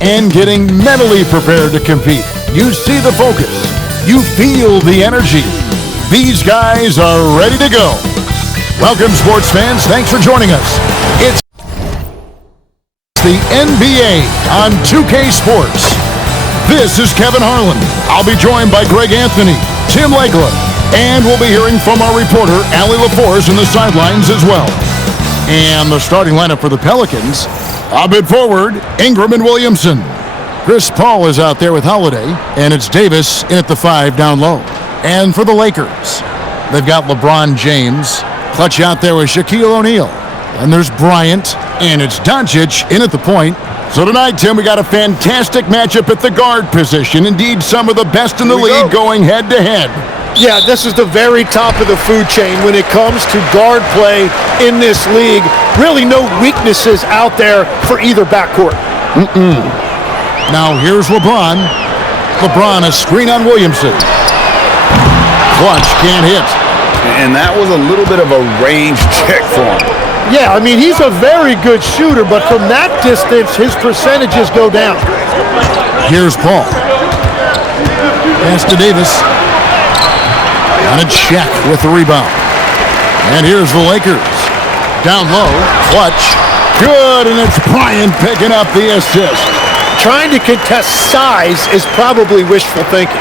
and getting mentally prepared to compete. You see the focus. You feel the energy. These guys are ready to go. Welcome, sports fans. Thanks for joining us. It's the NBA on 2K Sports. This is Kevin Harlan. I'll be joined by Greg Anthony, Tim Legler, and we'll be hearing from our reporter, Allie LaForce, in the sidelines as well. And the starting lineup for the Pelicans, a bit forward, Ingram and Williamson. Chris Paul is out there with Holiday, and it's Davis in at the 5 down low. And for the Lakers, they've got LeBron James, clutch out there with Shaquille O'Neal. And there's Bryant, and it's Doncic in at the point. So tonight, Tim, we got a fantastic matchup at the guard position. Indeed, some of the best in the league going head-to-head. Yeah, this is the very top of the food chain when it comes to guard play in this league. Really no weaknesses out there for either backcourt. Now here's LeBron. LeBron, a screen on Williamson. Clutch, can't hit. And that was a little bit of a range check for him. Yeah, I mean, he's a very good shooter, but from that distance, his percentages go down. Here's Paul. Pass to Davis. On a check with the rebound. And here's the Lakers. Down low, clutch. Good, and it's Bryant picking up the assist. Trying to contest size is probably wishful thinking.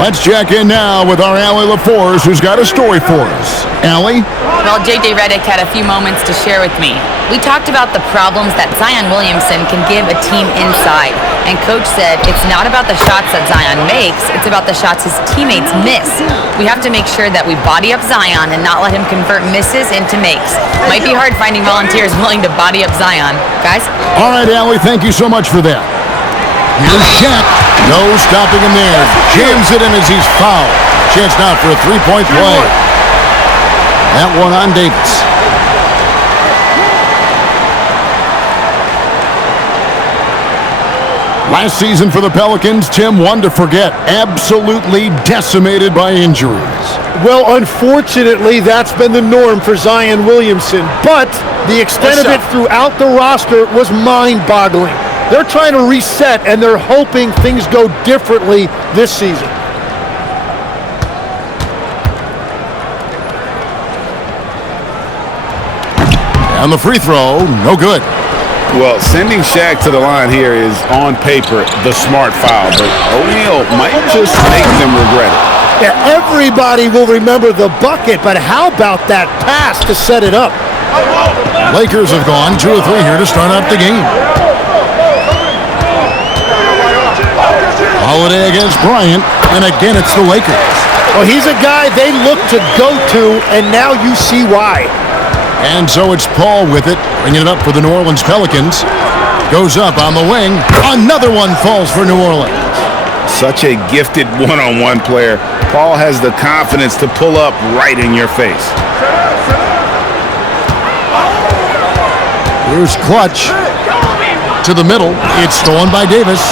Let's check in now with our Allie LaForce, who's got a story for us. Allie? Well, J.J. Redick had a few moments to share with me. We talked about the problems that Zion Williamson can give a team inside. And Coach said it's not about the shots that Zion makes, it's about the shots his teammates miss. We have to make sure that we body up Zion and not let him convert misses into makes. Might be hard finding volunteers willing to body up Zion. Guys? All right, Allie, thank you so much for that. Here's Shaq. No stopping him there. Jams it in as he's fouled. Chance now for a three-point play. That one on Davis. Last season for the Pelicans, Tim, one to forget. Absolutely decimated by injuries. Well, unfortunately, that's been the norm for Zion Williamson. But the extent of it throughout the roster was mind-boggling. They're trying to reset, and they're hoping things go differently this season. And the free throw, no good. Well, sending Shaq to the line here is, on paper, the smart foul, but O'Neal might just make them regret it. Yeah, everybody will remember the bucket, but how about that pass to set it up? Lakers have gone 2 or 3 here to start out the game. Holiday against Bryant, and again it's the Lakers. Well, he's a guy they look to go to, and now you see why. And so it's Paul with it, bringing it up for the New Orleans Pelicans. Goes up on the wing. Another one falls for New Orleans. Such a gifted one-on-one player. Paul has the confidence to pull up right in your face. Here's Clutch. To the middle. It's stolen by Davis.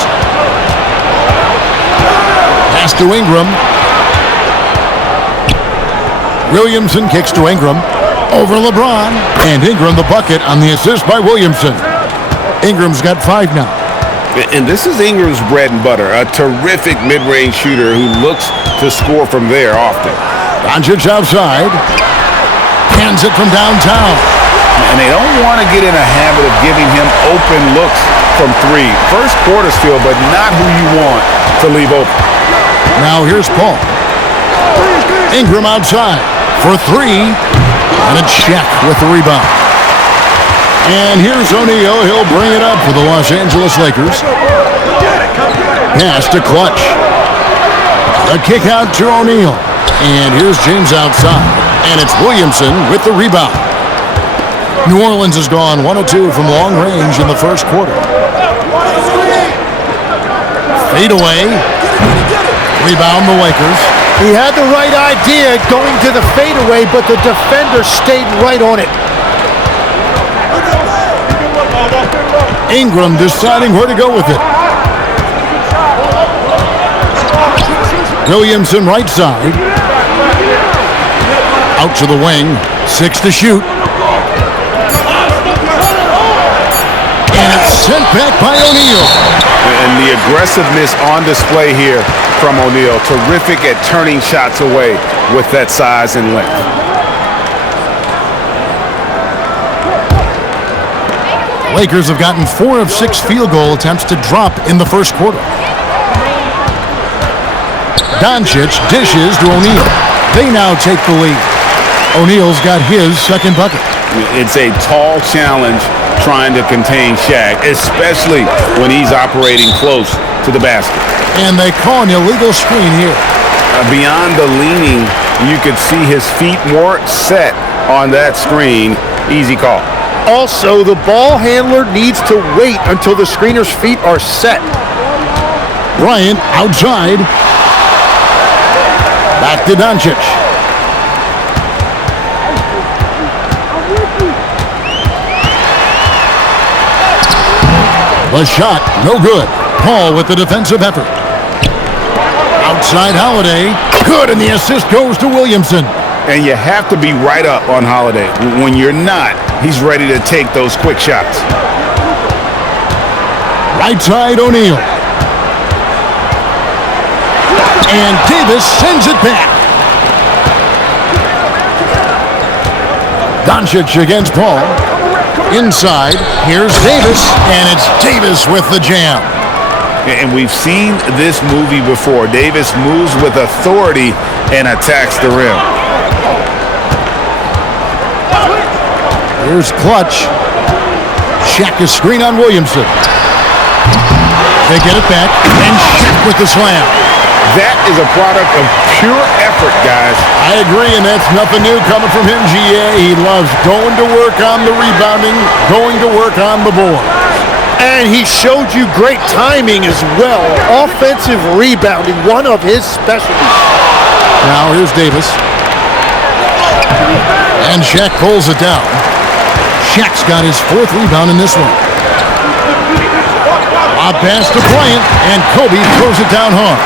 Pass to Ingram. Williamson kicks to Ingram. Over LeBron. And Ingram the bucket on the assist by Williamson. Ingram's got 5 now. And this is Ingram's bread and butter. A terrific mid-range shooter who looks to score from there often. Doncic outside. Hands it from downtown. And they don't want to get in a habit of giving him open looks from 3. First quarter still, but not who you want to leave open. Now here's Paul. Ingram outside for 3. And a check with the rebound. And here's O'Neal. He'll bring it up for the Los Angeles Lakers. Pass to Clutch. A kick out to O'Neal. And here's James outside. And it's Williamson with the rebound. New Orleans has gone 1 of 2 from long range in the first quarter. Fade away. Rebound the Lakers. He had the right idea going to the fadeaway, but the defender stayed right on it. Ingram deciding where to go with it. Williamson right side. Out to the wing. 6 to shoot. Sent back by O'Neal. And the aggressiveness on display here from O'Neal. Terrific at turning shots away with that size and length. Lakers have gotten 4 of 6 field goal attempts to drop in the first quarter. Doncic dishes to O'Neal. They now take the lead. O'Neal's got his second bucket. It's a tall challenge trying to contain Shaq, especially when he's operating close to the basket. And they call an illegal screen here. Beyond the leaning, you could see his feet weren't set on that screen. Easy call. Also, the ball handler needs to wait until the screener's feet are set. Bryant outside. Back to Doncic. The shot, no good. Paul with the defensive effort. Outside Holiday. Good, and the assist goes to Williamson. And you have to be right up on Holiday. When you're not, he's ready to take those quick shots. Right side, O'Neal. And Davis sends it back. Doncic against Paul. Inside, here's Davis, and it's Davis with the jam. And we've seen this movie before. Davis moves with authority and attacks the rim. Here's Clutch. Shaq is screen on Williamson. They get it back, and Shaq with the slam. That is a product of pure effort, guys. I agree, and that's nothing new coming from him, GA. He loves going to work on the rebounding, going to work on the board. And he showed you great timing as well. Offensive rebounding, one of his specialties. Now here's Davis. And Shaq pulls it down. Shaq's got his 4th rebound in this one. A pass to Bryant, and Kobe throws it down hard.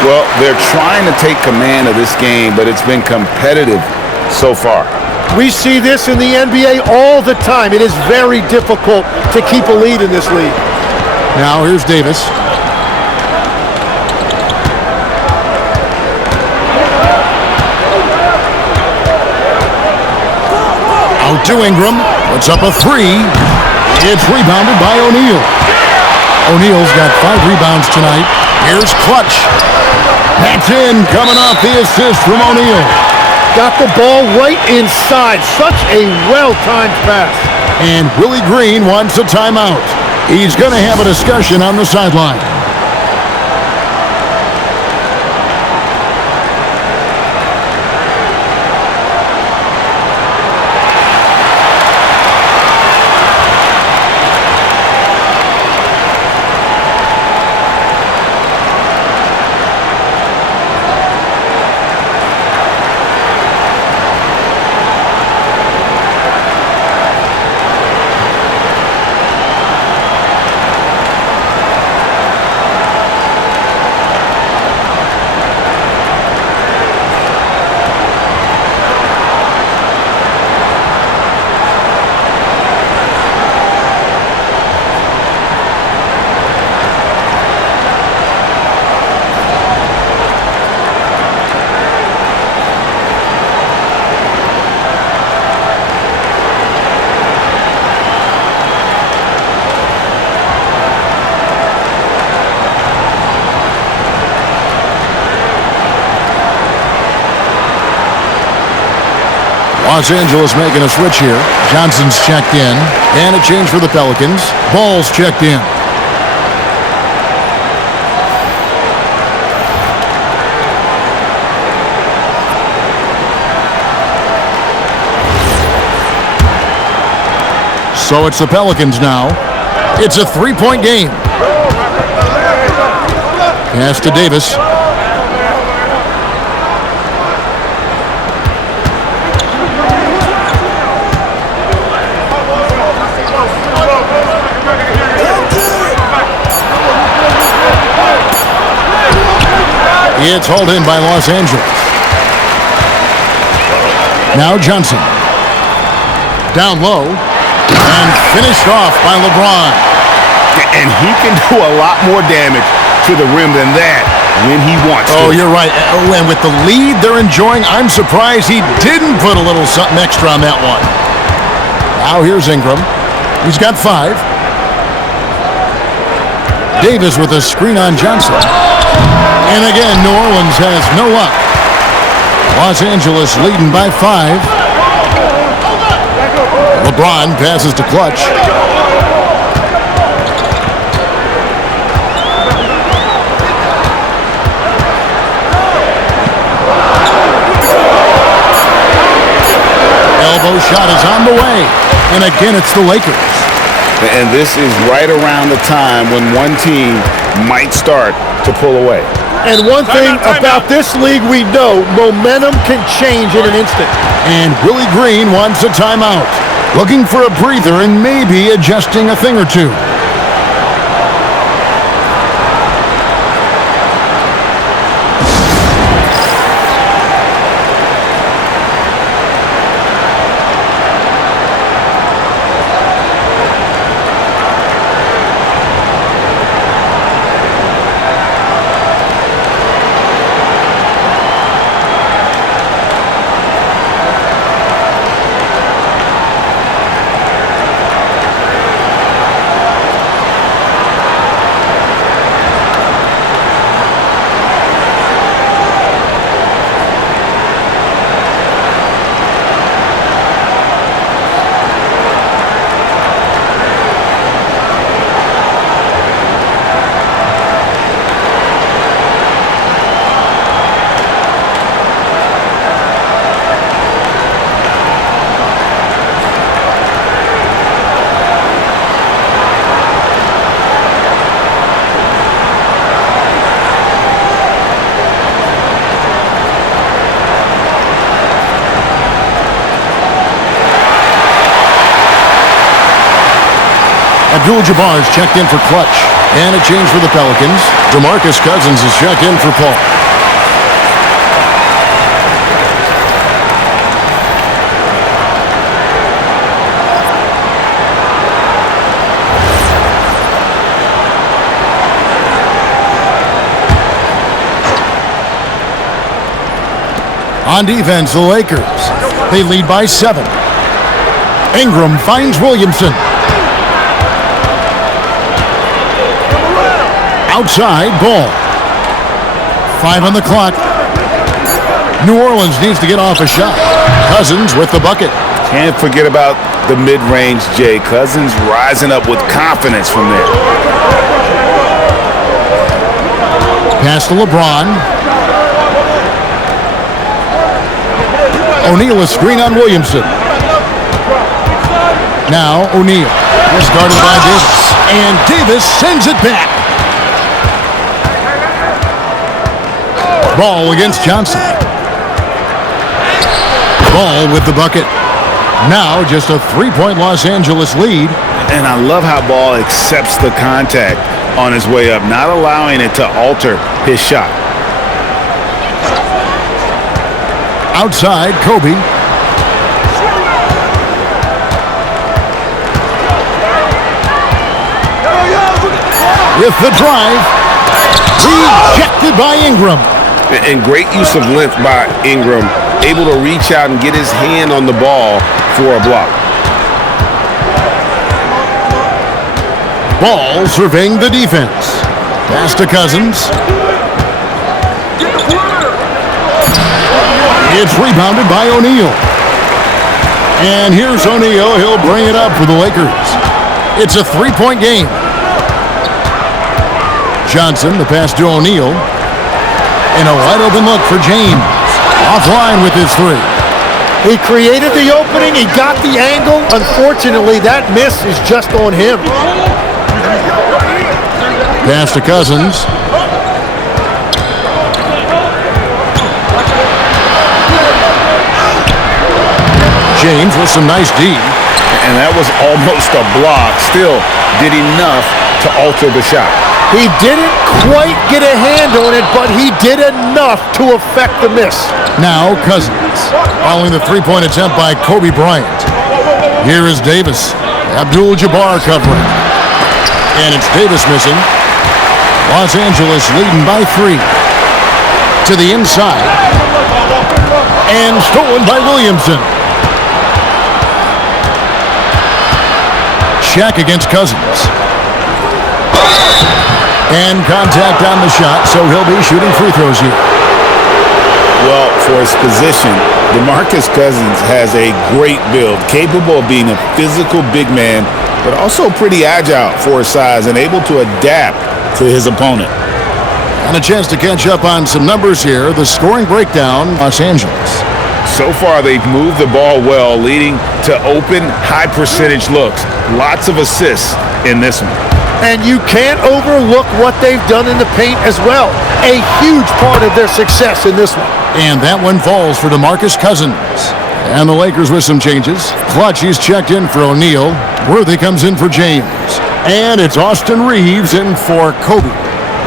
Well, they're trying to take command of this game, but it's been competitive so far. We see this in the NBA all the time. It is very difficult to keep a lead in this league. Now here's Davis. Out to Ingram. Puts up a 3. It's rebounded by O'Neal. O'Neal's got 5 rebounds tonight. Here's Clutch. That's in, coming off the assist from O'Neal. Got the ball right inside. Such a well-timed pass. And Willie Green wants a timeout. He's going to have a discussion on the sideline. Los Angeles making a switch here. Johnson's checked in. And a change for the Pelicans. Ball's checked in. So it's the Pelicans now. It's a 3-point game. Pass to Davis. It's hauled in by Los Angeles. Now Johnson. Down low. And finished off by LeBron. And he can do a lot more damage to the rim than that when he wants to. Oh, you're right. Oh, and with the lead they're enjoying, I'm surprised he didn't put a little something extra on that one. Now here's Ingram. He's got 5. Davis with a screen on Johnson. And again, New Orleans has no luck. Los Angeles leading by 5. LeBron passes to Clutch. Elbow shot is on the way. And again, it's the Lakers. And this is right around the time when one team might start to pull away. And one thing about this league we know, momentum can change in an instant. And Willie Green wants a timeout. Looking for a breather and maybe adjusting a thing or two. Abdul-Jabbar is checked in for Clutch. And a change for the Pelicans. DeMarcus Cousins is checked in for Paul. On defense, the Lakers. They lead by 7. Ingram finds Williamson. Outside, ball. 5 on the clock. New Orleans needs to get off a shot. Cousins with the bucket. Can't forget about the mid-range, Jay. Cousins rising up with confidence from there. Pass to LeBron. O'Neal a screen on Williamson. Now O'Neal. Is guarded by Davis. And Davis sends it back. Ball against Johnson. Ball with the bucket. Now just a 3-point Los Angeles lead. And I love how Ball accepts the contact on his way up, not allowing it to alter his shot. Outside, Kobe. With the drive. Rejected by Ingram. And great use of length by Ingram, able to reach out and get his hand on the ball for a block. Ball surveying the defense. Pass to Cousins. It's rebounded by O'Neal. And here's O'Neal. He'll bring it up for the Lakers. It's a 3-point game. Johnson, the pass to O'Neal. And a wide open look for James. Offline with his 3. He created the opening. He got the angle. Unfortunately, that miss is just on him. Pass to Cousins. James with some nice D. And that was almost a block. Still did enough to alter the shot. He didn't quite get a hand on it, but he did enough to affect the miss. Now Cousins, following the 3-point attempt by Kobe Bryant. Here is Davis. Abdul-Jabbar covering. And it's Davis missing. Los Angeles leading by 3. To the inside. And stolen by Williamson. Shaq against Cousins. And contact on the shot, so he'll be shooting free throws here. Well, for his position, DeMarcus Cousins has a great build, capable of being a physical big man, but also pretty agile for his size and able to adapt to his opponent. And a chance to catch up on some numbers here. The scoring breakdown, Los Angeles. So far, they've moved the ball well, leading to open, high-percentage looks. Lots of assists in this one. And you can't overlook what they've done in the paint as well. A huge part of their success in this one. And that one falls for DeMarcus Cousins. And the Lakers with some changes. Clutch, he's checked in for O'Neal. Worthy comes in for James. And it's Austin Reeves in for Kobe.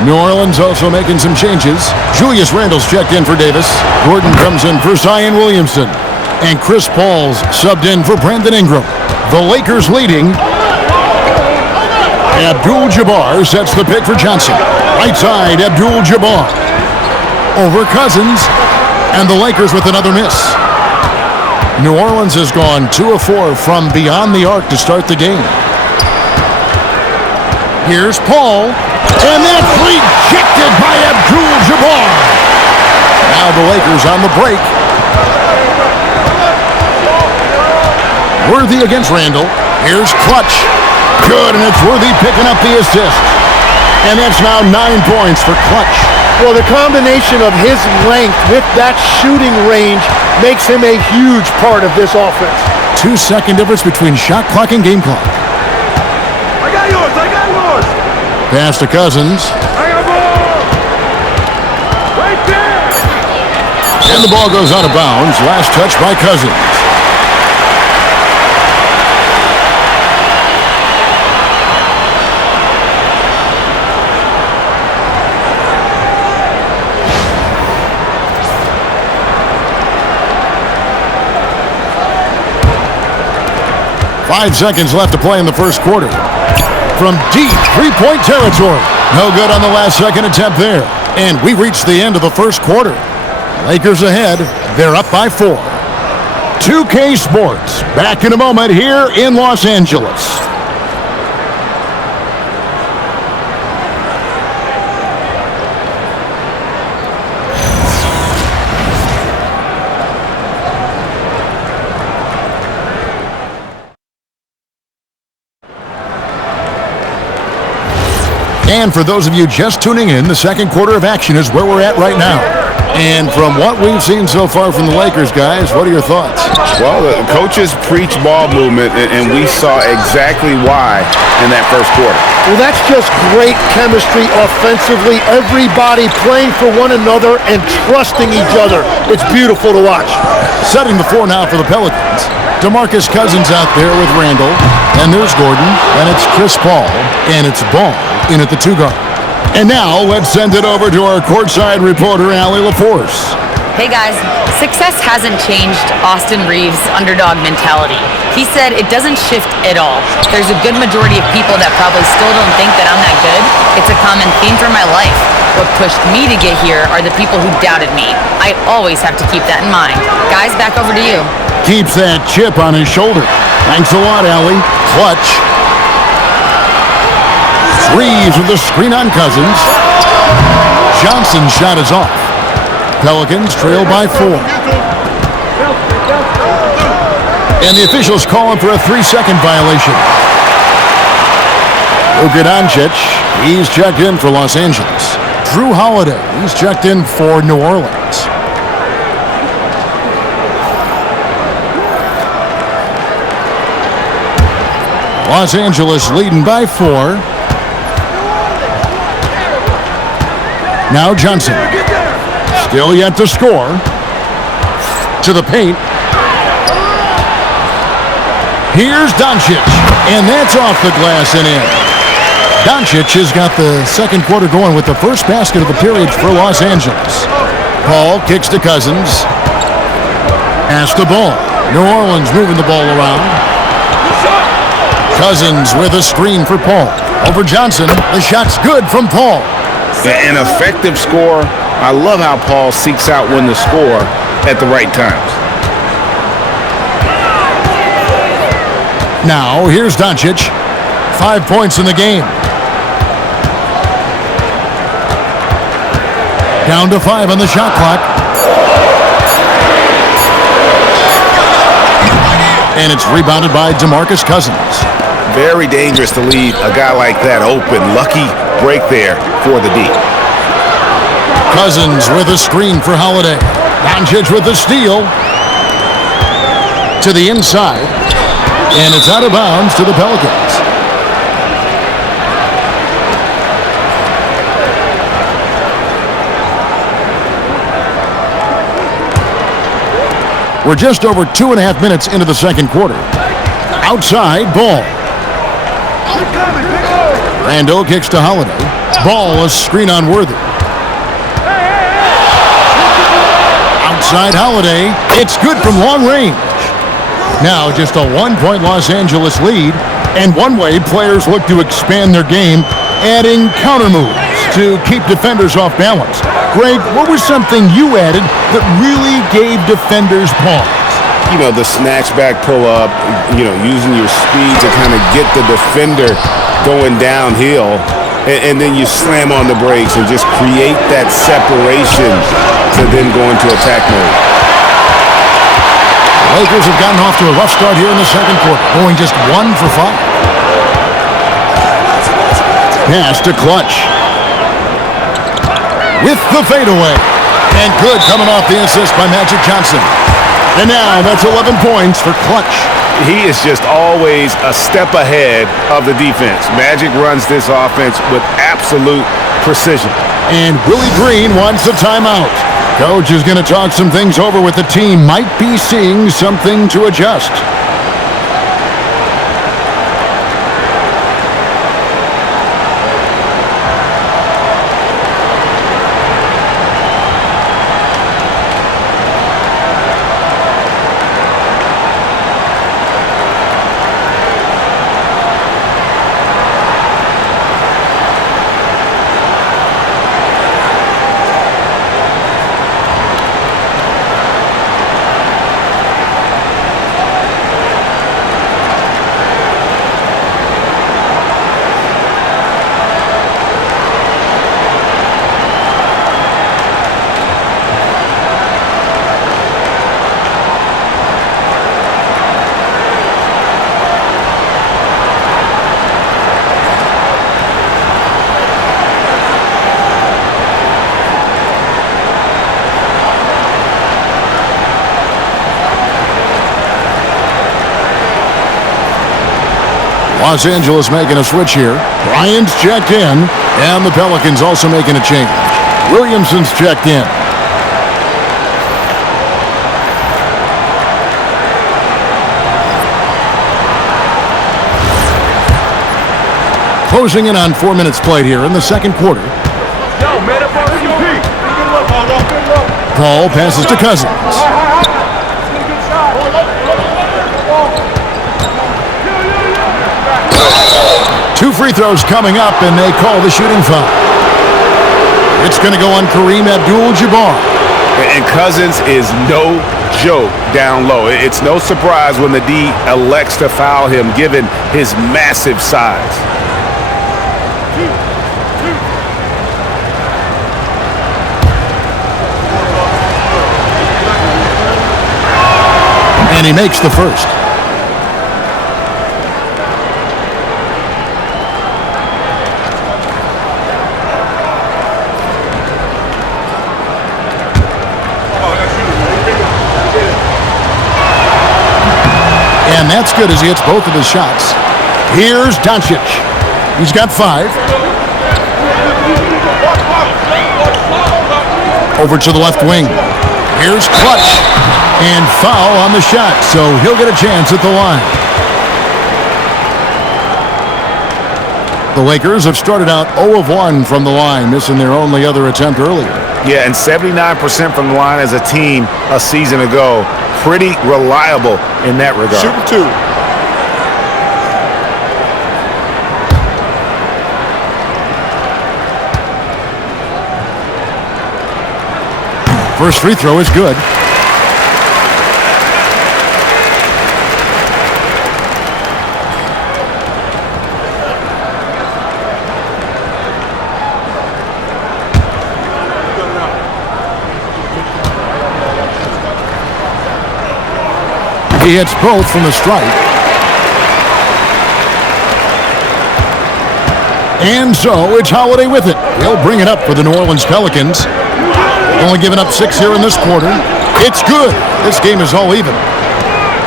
New Orleans also making some changes. Julius Randle's checked in for Davis. Gordon comes in for Zion Williamson. And Chris Paul's subbed in for Brandon Ingram. The Lakers leading. Abdul-Jabbar sets the pick for Johnson. Right side, Abdul-Jabbar. Over Cousins. And the Lakers with another miss. New Orleans has gone 2 of 4 from beyond the arc to start the game. Here's Paul. And that's rejected by Abdul-Jabbar. Now the Lakers on the break. Worthy against Randle. Here's Clutch. Good, and it's Worthy picking up the assist. And that's now 9 points for Clutch. Well, the combination of his length with that shooting range makes him a huge part of this offense. 2-second difference between shot clock and game clock. I got yours. Pass to Cousins. I got ball. Right there. And the ball goes out of bounds. Last touch by Cousins. 5 seconds left to play in the first quarter. From deep three-point territory. No good on the last second attempt there. And we reached the end of the first quarter. Lakers ahead. They're up by 4. 2K Sports. Back in a moment here in Los Angeles. And for those of you just tuning in, the second quarter of action is where we're at right now. And from what we've seen so far from the Lakers, guys, what are your thoughts? Well, the coaches preach ball movement, and we saw exactly why in that first quarter. Well, that's just great chemistry offensively. Everybody playing for one another and trusting each other. It's beautiful to watch. Setting the floor now for the Pelicans. DeMarcus Cousins out there with Randle. And there's Gordon. And it's Chris Paul. And it's Ball in at the 2-guard. And now let's send it over to our courtside reporter, Allie LaForce. Hey guys, success hasn't changed Austin Reeves' underdog mentality. He said it doesn't shift at all. There's a good majority of people that probably still don't think that I'm that good. It's a common theme for my life. What pushed me to get here are the people who doubted me. I always have to keep that in mind. Guys, back over to you. Keeps that chip on his shoulder. Thanks a lot, Allie. Clutch. Reeves with the screen on Cousins. Johnson's shot is off. Pelicans trail by 4. And the officials calling for a 3-second violation. Luka Doncic, he's checked in for Los Angeles. Drew Holiday, he's checked in for New Orleans. Los Angeles leading by 4. Now Johnson. Still yet to score. To the paint. Here's Doncic. And that's off the glass and in. Doncic has got the second quarter going with the first basket of the period for Los Angeles. Paul kicks to Cousins. Pass the ball. New Orleans moving the ball around. Cousins with a screen for Paul. Over Johnson. The shot's good from Paul. An effective score. I love how Paul seeks out when to score at the right times. Now, here's Doncic. 5 points in the game. Down to 5 on the shot clock. And it's rebounded by DeMarcus Cousins. Very dangerous to leave a guy like that open. Lucky break there for the D. Cousins with a screen for Holiday. Doncic with the steal. To the inside. And it's out of bounds to the Pelicans. We're just over 2.5 minutes into the second quarter. Outside, Ball. Randall kicks to Holiday. Ball, a screen on Worthy. Outside Holiday. It's good from long range. Now just a 1-point Los Angeles lead. And one way players look to expand their game, adding counter moves to keep defenders off balance. Greg, what was something you added that really gave defenders pause? You know, the snatch back pull-up, using your speed to kind of get the defender going downhill, and then you slam on the brakes and just create that separation to then go into attack mode. The Lakers have gotten off to a rough start here in the second quarter, going just 1 for 5. Pass to Clutch. With the fadeaway. And good coming off the assist by Magic Johnson. And now that's 11 points for Clutch. He is just always a step ahead of the defense. Magic runs this offense with absolute precision. And Willie Green wants the timeout. Coach is going to talk some things over with the team. Might be seeing something to adjust. Los Angeles making a switch here. Bryant's checked in, and the Pelicans also making a change. Williamson's checked in. Closing in on 4 minutes played here in the second quarter. Paul passes to Cousins. 2 free throws coming up, and they call the shooting foul. It's going to go on Kareem Abdul-Jabbar. And Cousins is no joke down low. It's no surprise when the D elects to foul him, given his massive size. And he makes the first. And that's good as he hits both of his shots. Here's Doncic. He's got 5. Over to the left wing. Here's Clutch. And foul on the shot, so he'll get a chance at the line. The Lakers have started out 0 of 1 from the line, missing their only other attempt earlier. Yeah, and 79% from the line as a team a season ago. Pretty reliable in that regard. Shooting 2. First free throw is good. He hits both from the stripe. And so it's Holiday with it. He'll bring it up for the New Orleans Pelicans. Only giving up 6 here in this quarter. It's good. This game is all even.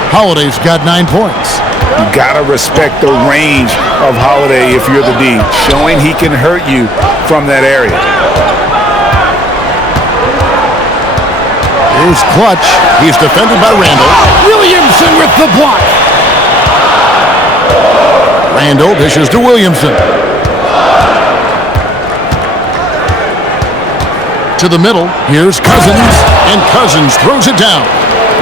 Holiday's got 9 points. You gotta respect the range of Holiday if you're the D, showing he can hurt you from that area. Here's Clutch. He's defended by Randall. Williamson with the block. Randall dishes to Williamson. To the middle. Here's Cousins. And Cousins throws it down.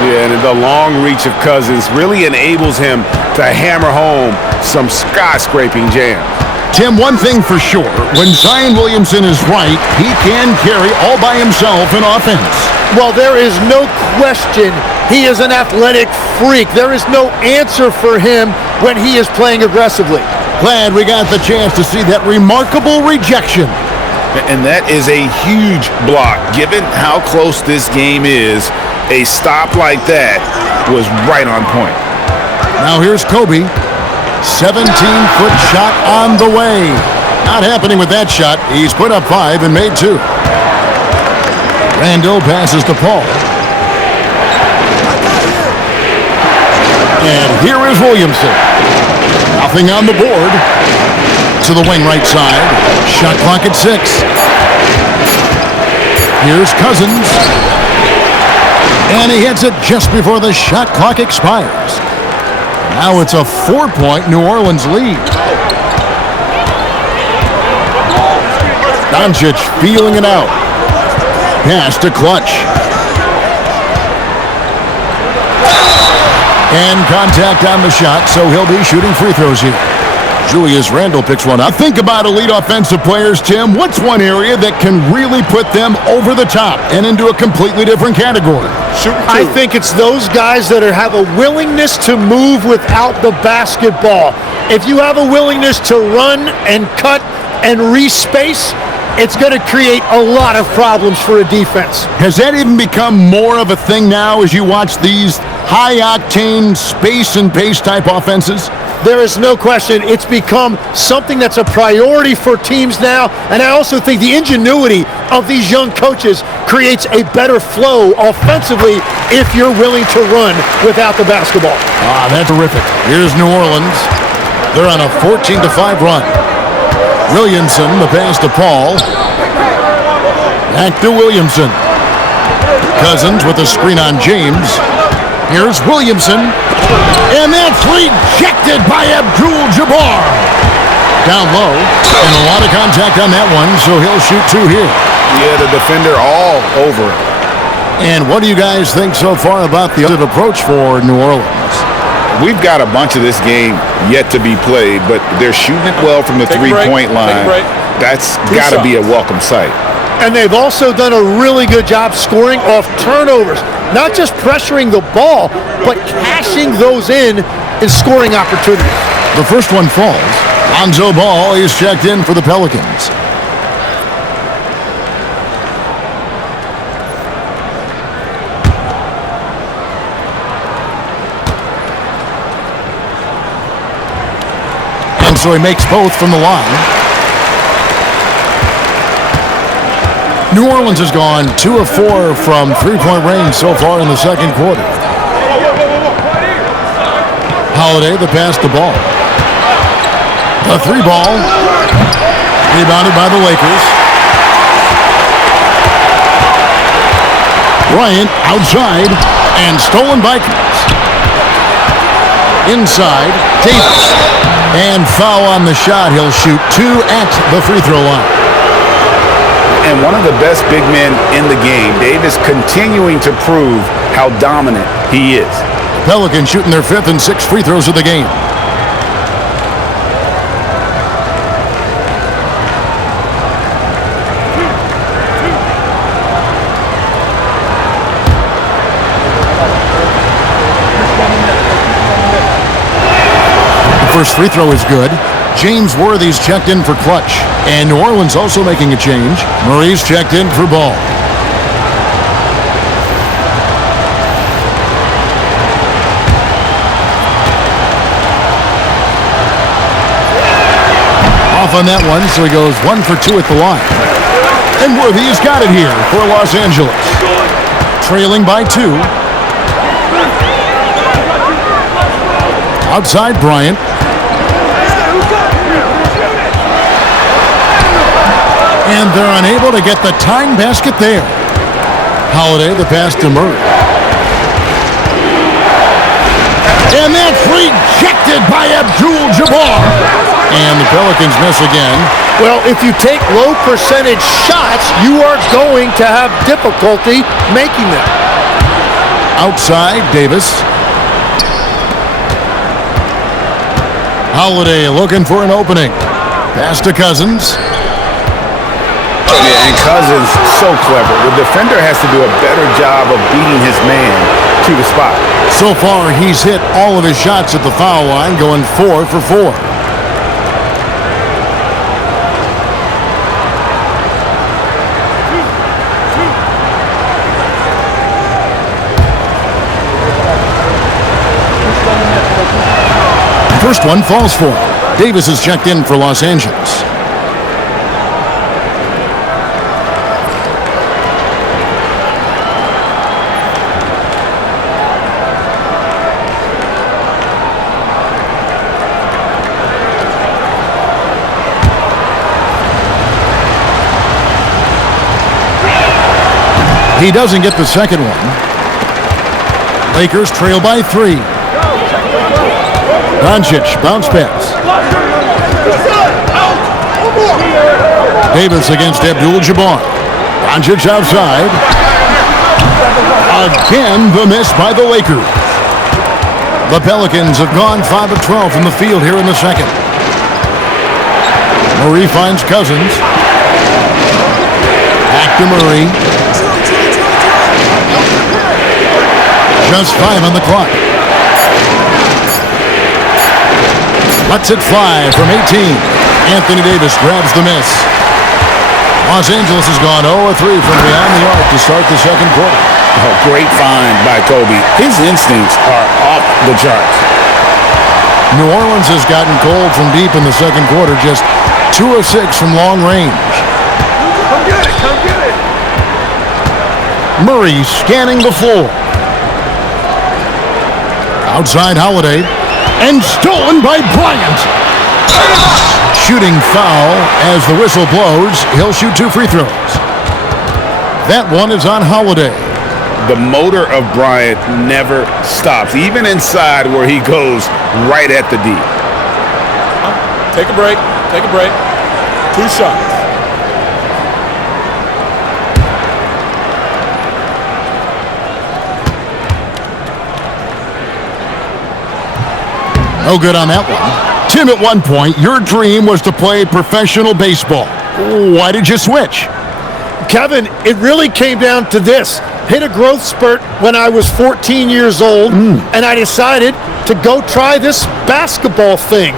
Yeah, and the long reach of Cousins really enables him to hammer home some skyscraping jams. Tim, one thing for sure, when Zion Williamson is right, he can carry all by himself in offense. Well, there is no question he is an athletic freak. There is no answer for him when he is playing aggressively. Glad we got the chance to see that remarkable rejection. And that is a huge block. Given how close this game is, a stop like that was right on point. Now here's Kobe. 17-foot shot on the way. Not happening with that shot. He's put up 5 and made 2. Randall passes to Paul. And here is Williamson. Nothing on the board. To the wing right side. Shot clock at 6. Here's Cousins. And he hits it just before the shot clock expires. Now it's a 4-point New Orleans lead. Doncic feeling it out. Pass to Clutch. And contact on the shot, so he'll be shooting free throws here. Julius Randle picks one up. Think about elite offensive players, Tim. What's one area that can really put them over the top and into a completely different category? I think it's those guys that have a willingness to move without the basketball. If you have a willingness to run and cut and respace, it's going to create a lot of problems for a defense. Has that even become more of a thing now as you watch these high-octane space and pace type offenses? There is no question. It's become something that's a priority for teams now. And I also think the ingenuity of these young coaches creates a better flow offensively if you're willing to run without the basketball. That's terrific. Here's New Orleans. They're on a 14-5 run. Williamson, the pass to Paul. Back to Williamson. Cousins with a screen on James. Here's Williamson. And that's rejected by Abdul-Jabbar. Down low. And a lot of contact on that one, so he'll shoot 2 here. Yeah, the defender all over it. And what do you guys think so far about the other approach for New Orleans? We've got a bunch of this game yet to be played, but they're shooting it well from the three-point line. That's got to be a welcome sight. And they've also done a really good job scoring off turnovers. Not just pressuring the ball, but cashing those in and scoring opportunities. The first one falls. Lonzo Ball is checked in for the Pelicans. And so he makes both from the line. New Orleans has gone 2 of 4 from three-point range so far in the second quarter. Holiday, the pass to Ball. The 3 ball. Rebounded by the Lakers. Bryant outside and stolen by Kings. Inside, Davis. And foul on the shot. He'll shoot 2 at the free throw line. And one of the best big men in the game, Davis, continuing to prove how dominant he is. Pelicans shooting their 5th and 6th free throws of the game. First free throw is good. James Worthy's checked in for clutch. And New Orleans also making a change. Murray's checked in for ball. Off on that one, so he goes 1 for 2 at the line. And Worthy's got it here for Los Angeles. Trailing by 2. Outside Bryant. And they're unable to get the tying basket there. Holiday, the pass to Murray. And that's rejected by Abdul-Jabbar. And the Pelicans miss again. Well, if you take low percentage shots, you are going to have difficulty making them. Outside, Davis. Holiday looking for an opening. Pass to Cousins. Yeah, and Cousins, so clever. The defender has to do a better job of beating his man to the spot. So far, he's hit all of his shots at the foul line, going 4 for 4. First one falls for him. Davis is checked in for Los Angeles. He doesn't get the second one. Lakers trail by 3. Doncic, bounce pass. Davis against Abdul-Jabbar. Doncic outside. Again, the miss by the Lakers. The Pelicans have gone 5 of 12 from the field here in the second. Murray finds Cousins. Back to Murray. Just 5 on the clock. Lets it fly from 18. Anthony Davis grabs the miss. Los Angeles has gone 0-3 from beyond the arc to start the second quarter. Oh, great find by Kobe. His instincts are off the charts. New Orleans has gotten cold from deep in the second quarter, just 2 of 6 from long range. Come get it, come get it. Murray scanning the floor. Outside Holiday. And stolen by Bryant. Shooting foul as the whistle blows. He'll shoot 2 free throws. That one is on Holiday. The motor of Bryant never stops, even inside where he goes right at the D. Take a break. Take a break. 2 shots. No good on that one. Tim, at one point, your dream was to play professional baseball. Why did you switch? Kevin, it really came down to this. Hit a growth spurt when I was 14 years old, and I decided to go try this basketball thing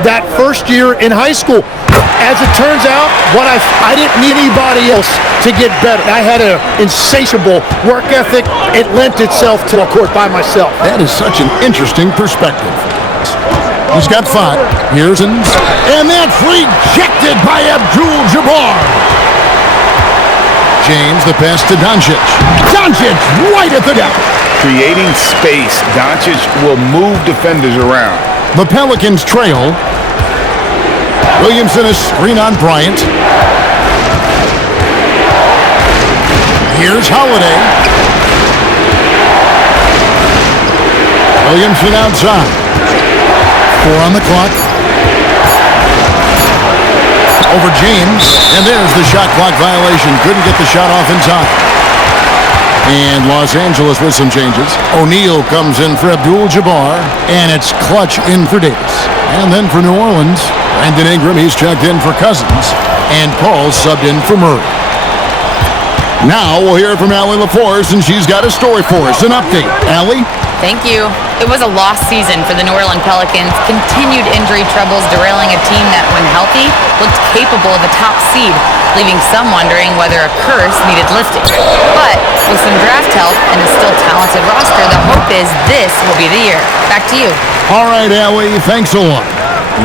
that first year in high school. As it turns out, I didn't need anybody else to get better. I had an insatiable work ethic. It lent itself to a court by myself. That is such an interesting perspective. He's got 5. Here's and that's rejected by Abdul-Jabbar. James, the pass to Doncic. Doncic right at the deck. Creating space, Doncic will move defenders around. The Pelicans trail. Williamson is screen on Bryant. Here's Holiday. Williamson outside. 4 on the clock. Over James. And there's the shot clock violation. Couldn't get the shot off in time. And Los Angeles with some changes. O'Neal comes in for Abdul-Jabbar. And it's Clutch in for Davis. And then for New Orleans, Brandon Ingram, he's checked in for Cousins. And Paul subbed in for Murray. Now we'll hear from Allie LaForce, and she's got a story for us. An update. Allie? Thank you. It was a lost season for the New Orleans Pelicans. Continued injury troubles derailing a team that, when healthy, looked capable of a top seed, leaving some wondering whether a curse needed lifting. But with some draft help and a still talented roster, the hope is this will be the year. Back to you. All right, Allie, thanks a lot.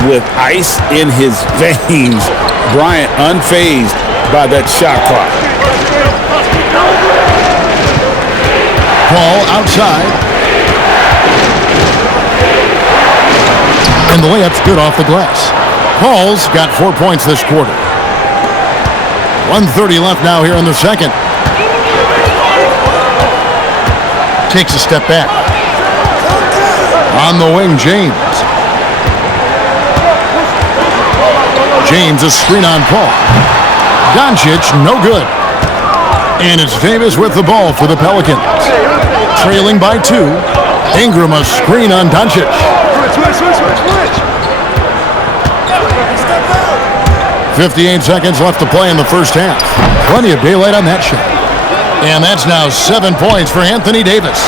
With ice in his veins, Bryant unfazed by that shot clock. Ball outside. And the layup's good off the glass. Paul's got 4 points this quarter. 1:30 left now here in the second. Takes a step back. On the wing, James. James, a screen on Paul. Doncic, no good. And it's Davis with the ball for the Pelicans. Trailing by 2. Ingram, a screen on Doncic. Switch. 58 seconds left to play in the first half. Plenty of daylight on that shot. And that's now 7 points for Anthony Davis.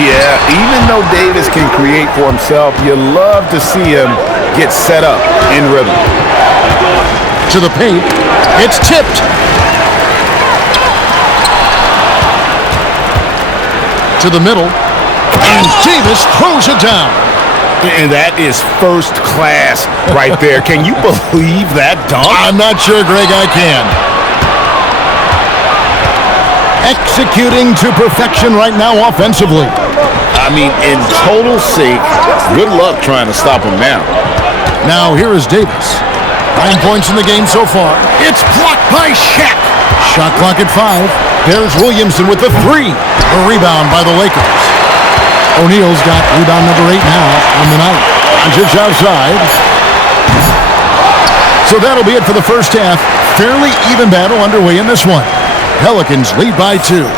Yeah, even though Davis can create for himself, you love to see him get set up in rhythm. To the paint. It's tipped. To the middle. And Davis throws it down. And that is first class right there. Can you believe that dunk? I'm not sure, Greg, I can. Executing to perfection right now offensively. I mean, in total sync. Good luck trying to stop him now. Now here is Davis. 9 points in the game so far. It's blocked by Shaq. Shot clock at 5. There's Williamson with the 3. A rebound by the Lakers. O'Neal's got rebound number 8 now on the night. Doncic outside. So that'll be it for the first half. Fairly even battle underway in this one. Pelicans lead by 2.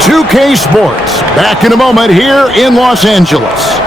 2K Sports back in a moment here in Los Angeles.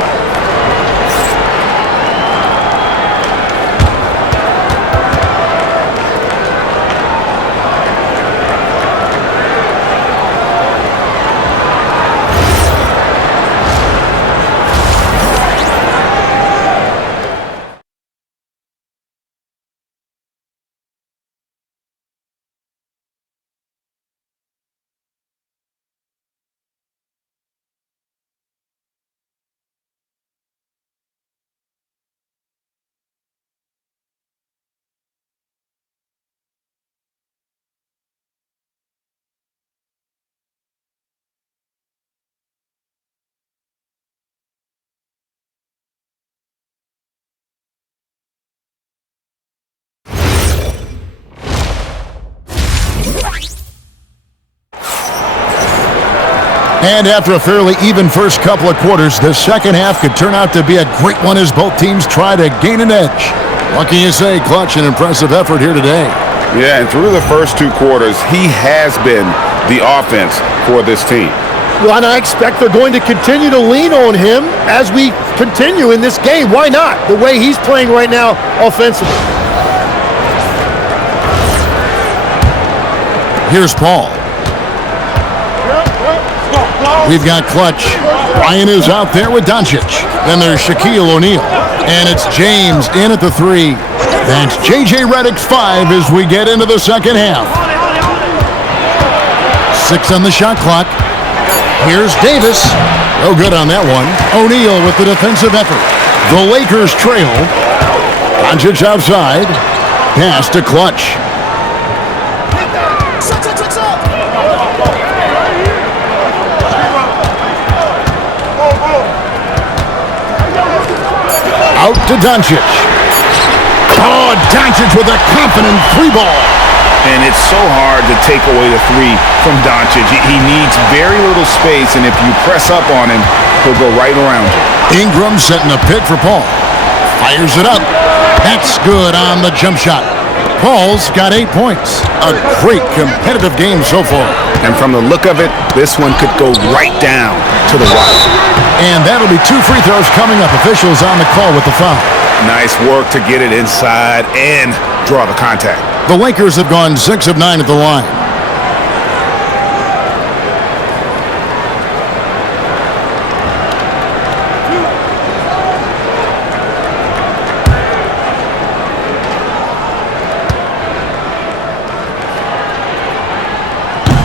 And after a fairly even first couple of quarters, the second half could turn out to be a great one as both teams try to gain an edge. What can you say? Clutch and impressive effort here today. Yeah, and through the first 2 quarters, he has been the offense for this team. Well, and I expect they're going to continue to lean on him as we continue in this game. Why not? The way he's playing right now offensively. Here's Paul. We've got Clutch. Ryan is out there with Doncic. Then there's Shaquille O'Neal. And it's James in at the 3. That's J.J. Redick's 5 as we get into the second half. 6 on the shot clock. Here's Davis. No good on that one. O'Neal with the defensive effort. The Lakers trail. Doncic outside. Pass to Clutch. Out to Doncic. Oh, Doncic with a confident 3-ball. And it's so hard to take away the 3 from Doncic. He needs very little space, and if you press up on him, he'll go right around you. Ingram setting a pick for Paul. Fires it up. That's good on the jump shot. Paul's got 8 points. A great competitive game so far. And from the look of it, this one could go right down to the wire. And that'll be 2 free throws coming up. Officials on the call with the foul. Nice work to get it inside and draw the contact. The Lakers have gone 6 of 9 at the line.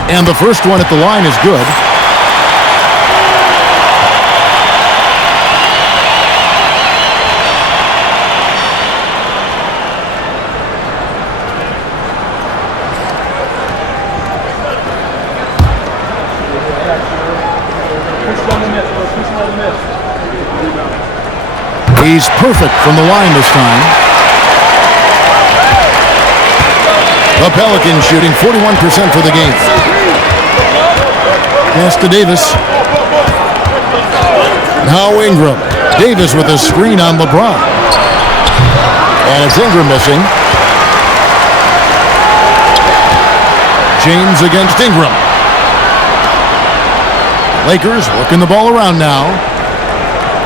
And the first one at the line is good. He's perfect from the line this time. The Pelicans shooting 41% for the game. Pass to Davis. Now Ingram. Davis with a screen on LeBron. And it's Ingram missing. James against Ingram. Lakers working the ball around now.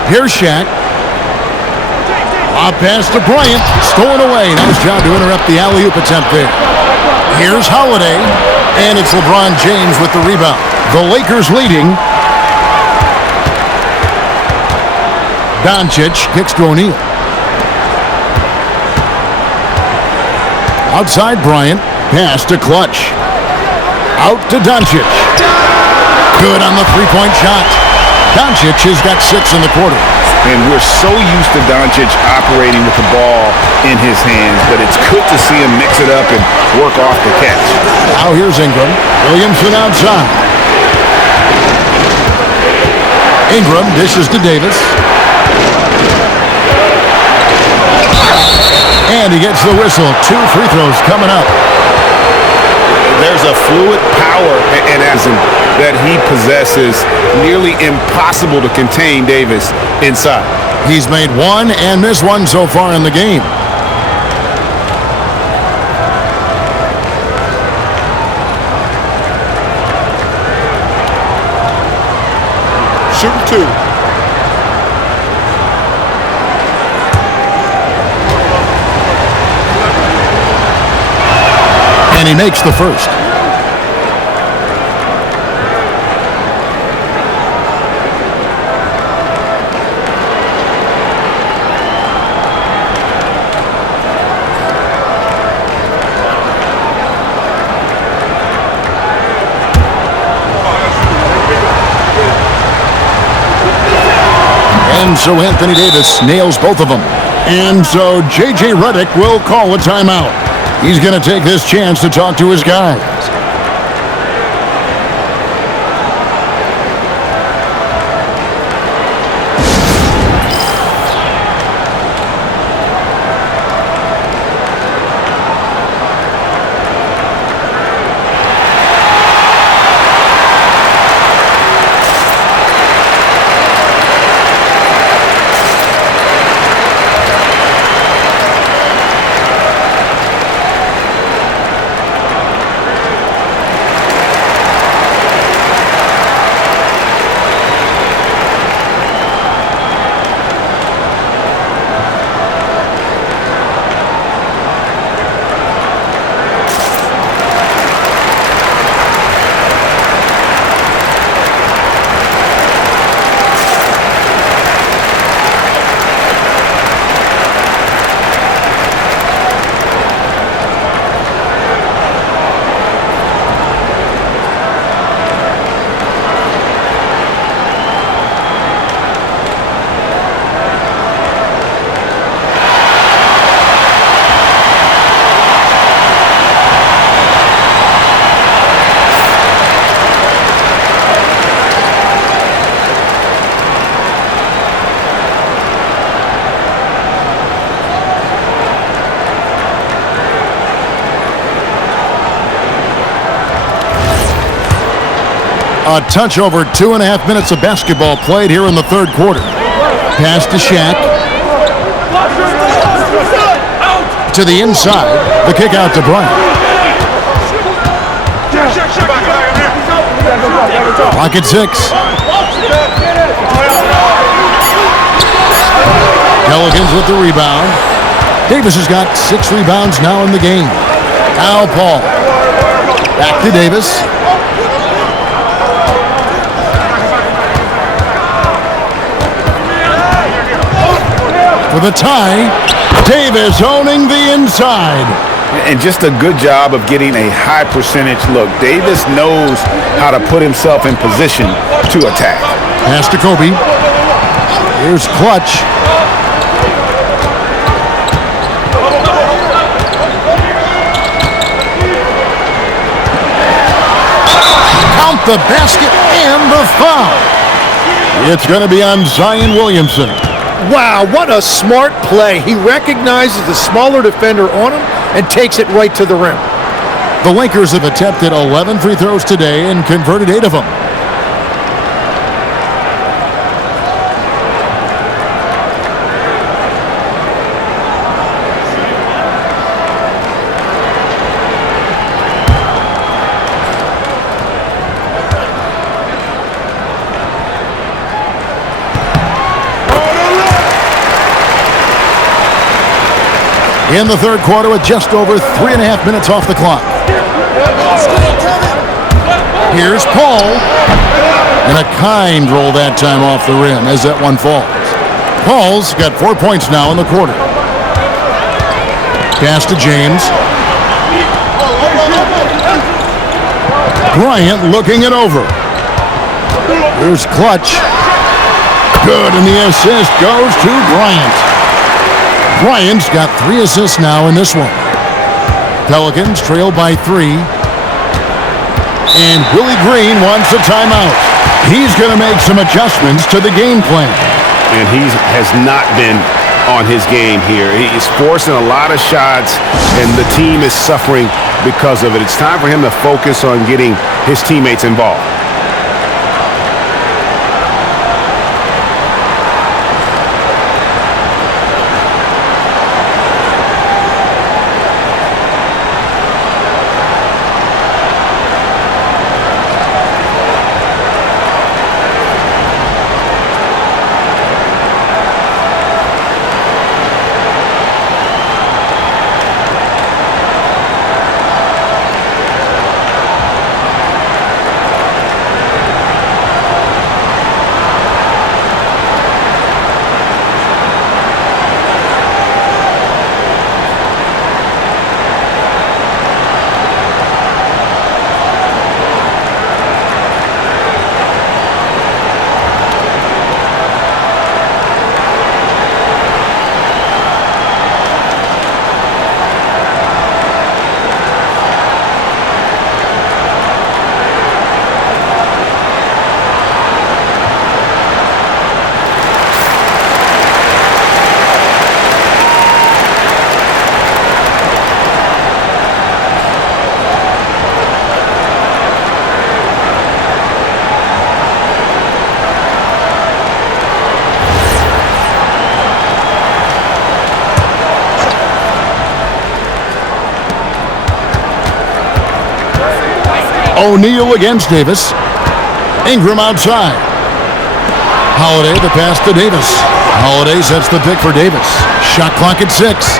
Here's Shaq. Lob pass to Bryant. Stolen away. Nice job to interrupt the alley-oop attempt there. Here's Holiday. And it's LeBron James with the rebound. The Lakers leading. Doncic kicks to O'Neal. Outside Bryant. Pass to Clutch. Out to Doncic. Good on the three-point shot. Doncic has got 6 in the quarter. And we're so used to Doncic operating with the ball in his hands, but it's good to see him mix it up and work off the catch. Now here's Ingram. Williamson outside. Ingram dishes to Davis. And he gets the whistle. 2 free throws coming up. There's a fluid power and that he possesses, nearly impossible to contain Davis inside. He's made 1 and missed 1 so far in the game. Shooting 2. And he makes the first. And so Anthony Davis nails both of them. And so J.J. Redick will call a timeout. He's going to take this chance to talk to his guys. A touch over 2.5 minutes of basketball played here in the third quarter. Pass to Shaq. To the inside. The kick out to Bryant. Clock at 6. Pelicans with the rebound. Davis has got 6 rebounds now in the game. Now Paul. Back to Davis. For the tie, Davis owning the inside. And just a good job of getting a high percentage look. Davis knows how to put himself in position to attack. Pass to Kobe. Here's Clutch. Count the basket and the foul. It's going to be on Zion Williamson. Wow, what a smart play. He recognizes the smaller defender on him and takes it right to the rim. The Lakers have attempted 11 free throws today and converted 8 of them. In the third quarter with just over 3.5 minutes off the clock. Here's Paul. And a kind roll that time off the rim as that one falls. Paul's got 4 points now in the quarter. Pass to James. Bryant looking it over. Here's Clutch. Good, and the assist goes to Bryant. Bryant's got 3 assists now in this one. Pelicans trail by 3. And Willie Green wants a timeout. He's going to make some adjustments to the game plan. And he has not been on his game here. He's forcing a lot of shots, and the team is suffering because of it. It's time for him to focus on getting his teammates involved. O'Neal against Davis. Ingram outside. Holiday the pass to Davis. Holiday sets the pick for Davis. Shot clock at 6.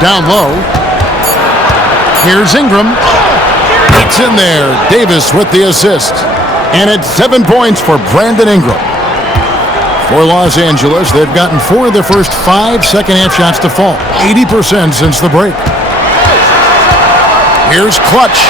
Down low. Here's Ingram. It's in there. Davis with the assist. And it's 7 points for Brandon Ingram. For Los Angeles, they've gotten 4 of their first 5 second-half shots to fall. 80% since the break. Here's Clutch.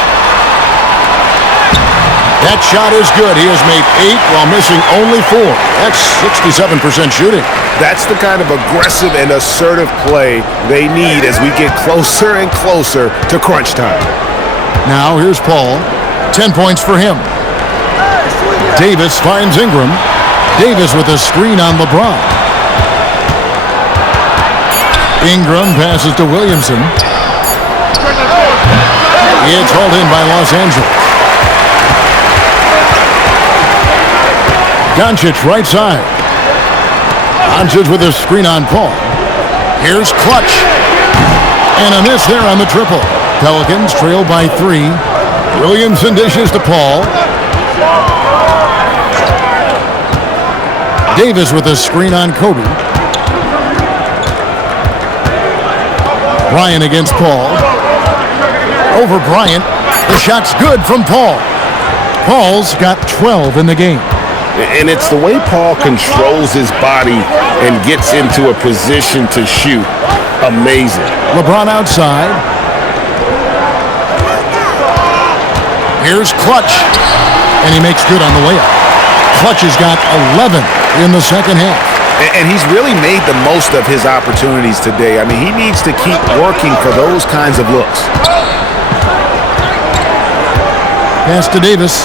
That shot is good. He has made 8 while missing only 4. That's 67% shooting. That's the kind of aggressive and assertive play they need as we get closer and closer to crunch time. Now here's Paul. 10 points for him. Davis finds Ingram. Davis with a screen on LeBron. Ingram passes to Williamson. It's hauled in by Los Angeles. Doncic right side. Doncic with a screen on Paul. Here's Clutch. And a miss there on the triple. Pelicans trail by 3. Williamson dishes to Paul. Davis with a screen on Kobe. Bryant against Paul. Over Bryant. The shot's good from Paul. Paul's got 12 in the game. And it's the way Paul controls his body and gets into a position to shoot. Amazing. LeBron outside. Here's Clutch. And he makes good on the layup. Clutch has got 11 in the second half. And he's really made the most of his opportunities today. I mean, he needs to keep working for those kinds of looks. Pass to Davis.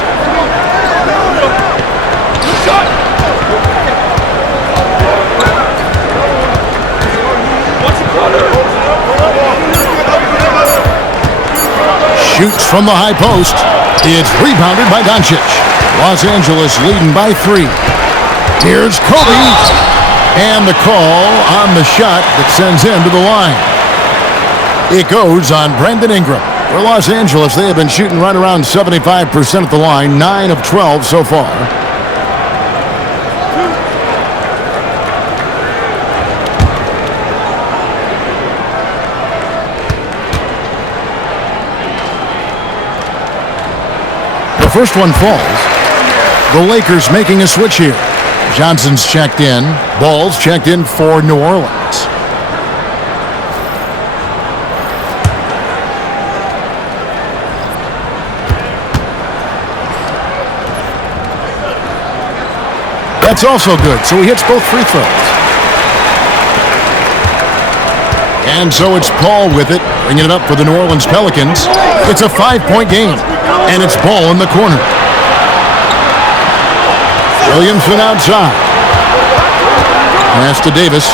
Shoots from the high post. It's rebounded by Doncic. Los Angeles leading by 3. Here's Kobe. And the call on the shot that sends him to the line. It goes on Brandon Ingram. For Los Angeles, they have been shooting right around 75% at the line, 9 of 12 so far. The first one falls. The Lakers making a switch here. Johnson's checked in. Ball's checked in for New Orleans. That's also good, so he hits both free throws. And so it's Paul with it, bringing it up for the New Orleans Pelicans. It's a 5-point game, and it's Ball in the corner. Williamson outside. Pass to Davis.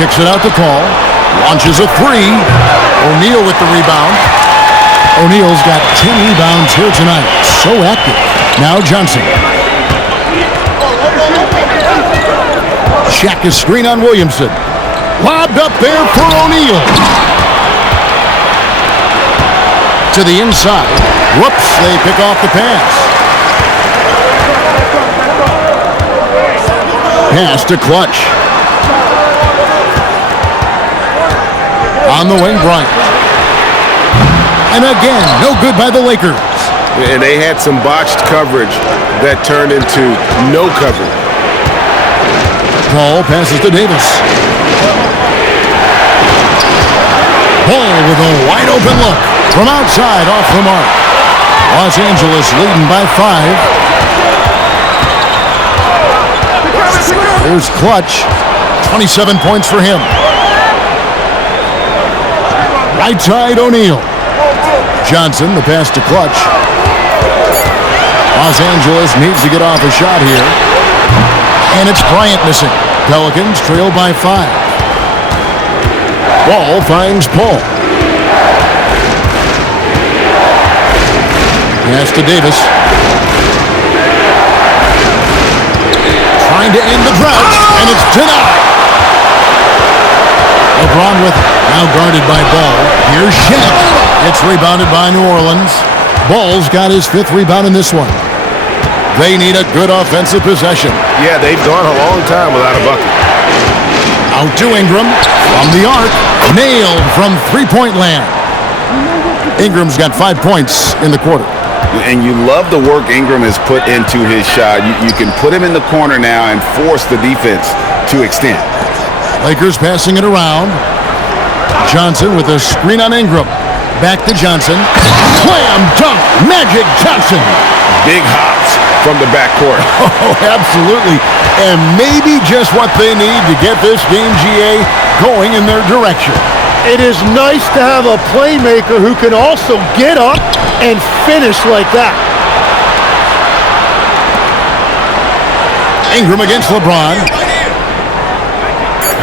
Kicks it out to Paul. Launches a 3. O'Neal with the rebound. O'Neal's got 10 rebounds here tonight. So active. Now Johnson. Shaq is screen on Williamson. Lobbed up there for O'Neal. To the inside. Whoops, they pick off the pass. Pass to Clutch. On the wing, Bryant. And again, no good by the Lakers. And they had some botched coverage that turned into no coverage. Paul passes to Davis. Paul with a wide open look. From outside, off the mark. Los Angeles leading by 5. Here's Clutch. 27 points for him. Right side, O'Neal. Johnson, the pass to Clutch. Los Angeles needs to get off a shot here. And it's Bryant missing. Pelicans trail by 5. Ball finds Paul. Pass to Davis. Trying to end the drought, and it's denied. LeBron with it. Now guarded by Ball. Here's Shaq. It's rebounded by New Orleans. Ball's got his 5th rebound in this one. They need a good offensive possession. Yeah, they've gone a long time without a bucket. Out to Ingram from the arc. Nailed from three-point land. Ingram's got 5 points in the quarter. And you love the work Ingram has put into his shot. You can put him in the corner now and force the defense to extend. Lakers passing it around. Johnson with a screen on Ingram. Back to Johnson. Slam dunk. Magic Johnson. Big hops from the backcourt. Oh, absolutely. And maybe just what they need to get this game, GA, going in their direction. It is nice to have a playmaker who can also get up and finish like that. Ingram against LeBron.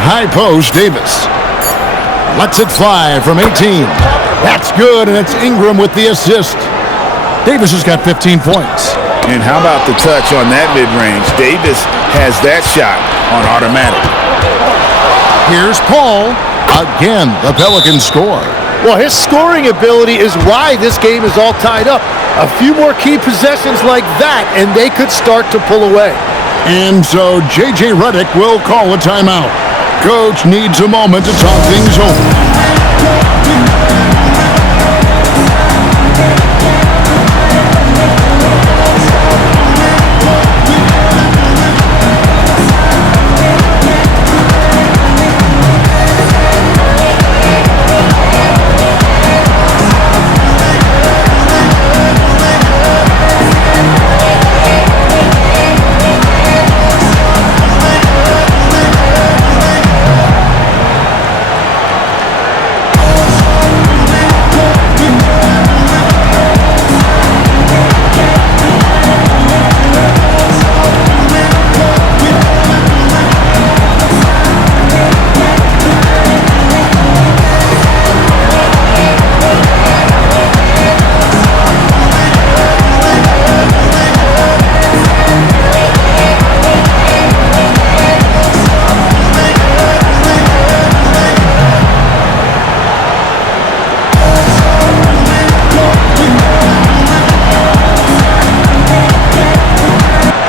High post, Davis. Lets it fly from 18. That's good, and it's Ingram with the assist. Davis has got 15 points. And how about the touch on that mid-range? Davis has that shot on automatic. Here's Paul. Again, the Pelicans score. Well, his scoring ability is why this game is all tied up. A few more key possessions like that, and they could start to pull away. And so J.J. Redick will call a timeout. Coach needs a moment to talk things over.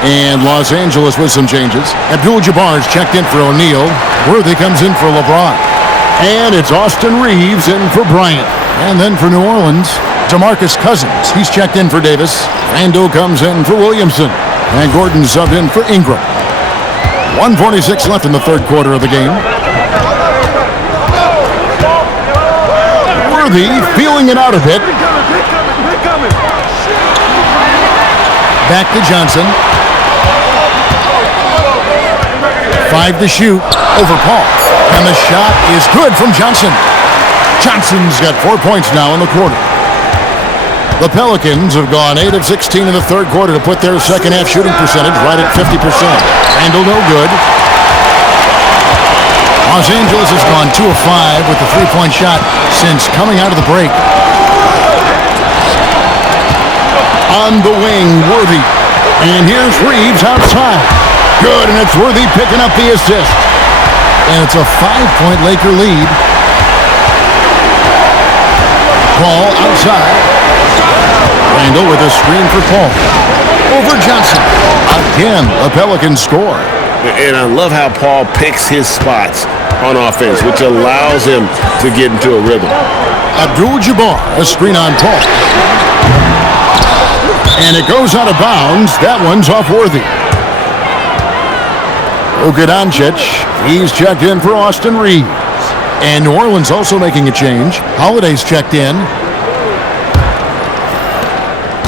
And Los Angeles with some changes. Abdul-Jabbar is checked in for O'Neal. Worthy comes in for LeBron. And it's Austin Reeves in for Bryant. And then for New Orleans, DeMarcus Cousins. He's checked in for Davis. Randall comes in for Williamson. And Gordon subbed in for Ingram. 1:46 left in the third quarter of the game. Worthy feeling it out a bit. Back to Johnson. 5 to shoot over Paul. And the shot is good from Johnson. Johnson's got 4 points now in the quarter. The Pelicans have gone 8 of 16 in the third quarter to put their second half shooting percentage right at 50%. Randall no good. Los Angeles has gone 2 of 5 with the three-point shot since coming out of the break. On the wing, Worthy. And here's Reeves outside. Good, and it's Worthy picking up the assist. And it's a 5-point Laker lead. Paul outside. Randall with a screen for Paul. Over Johnson. Again, a Pelicans score. And I love how Paul picks his spots on offense, which allows him to get into a rhythm. Abdul-Jabbar, a screen on Paul. And it goes out of bounds. That one's off Worthy. Luka Doncic, he's checked in for Austin Reeves. And New Orleans also making a change. Holiday's checked in.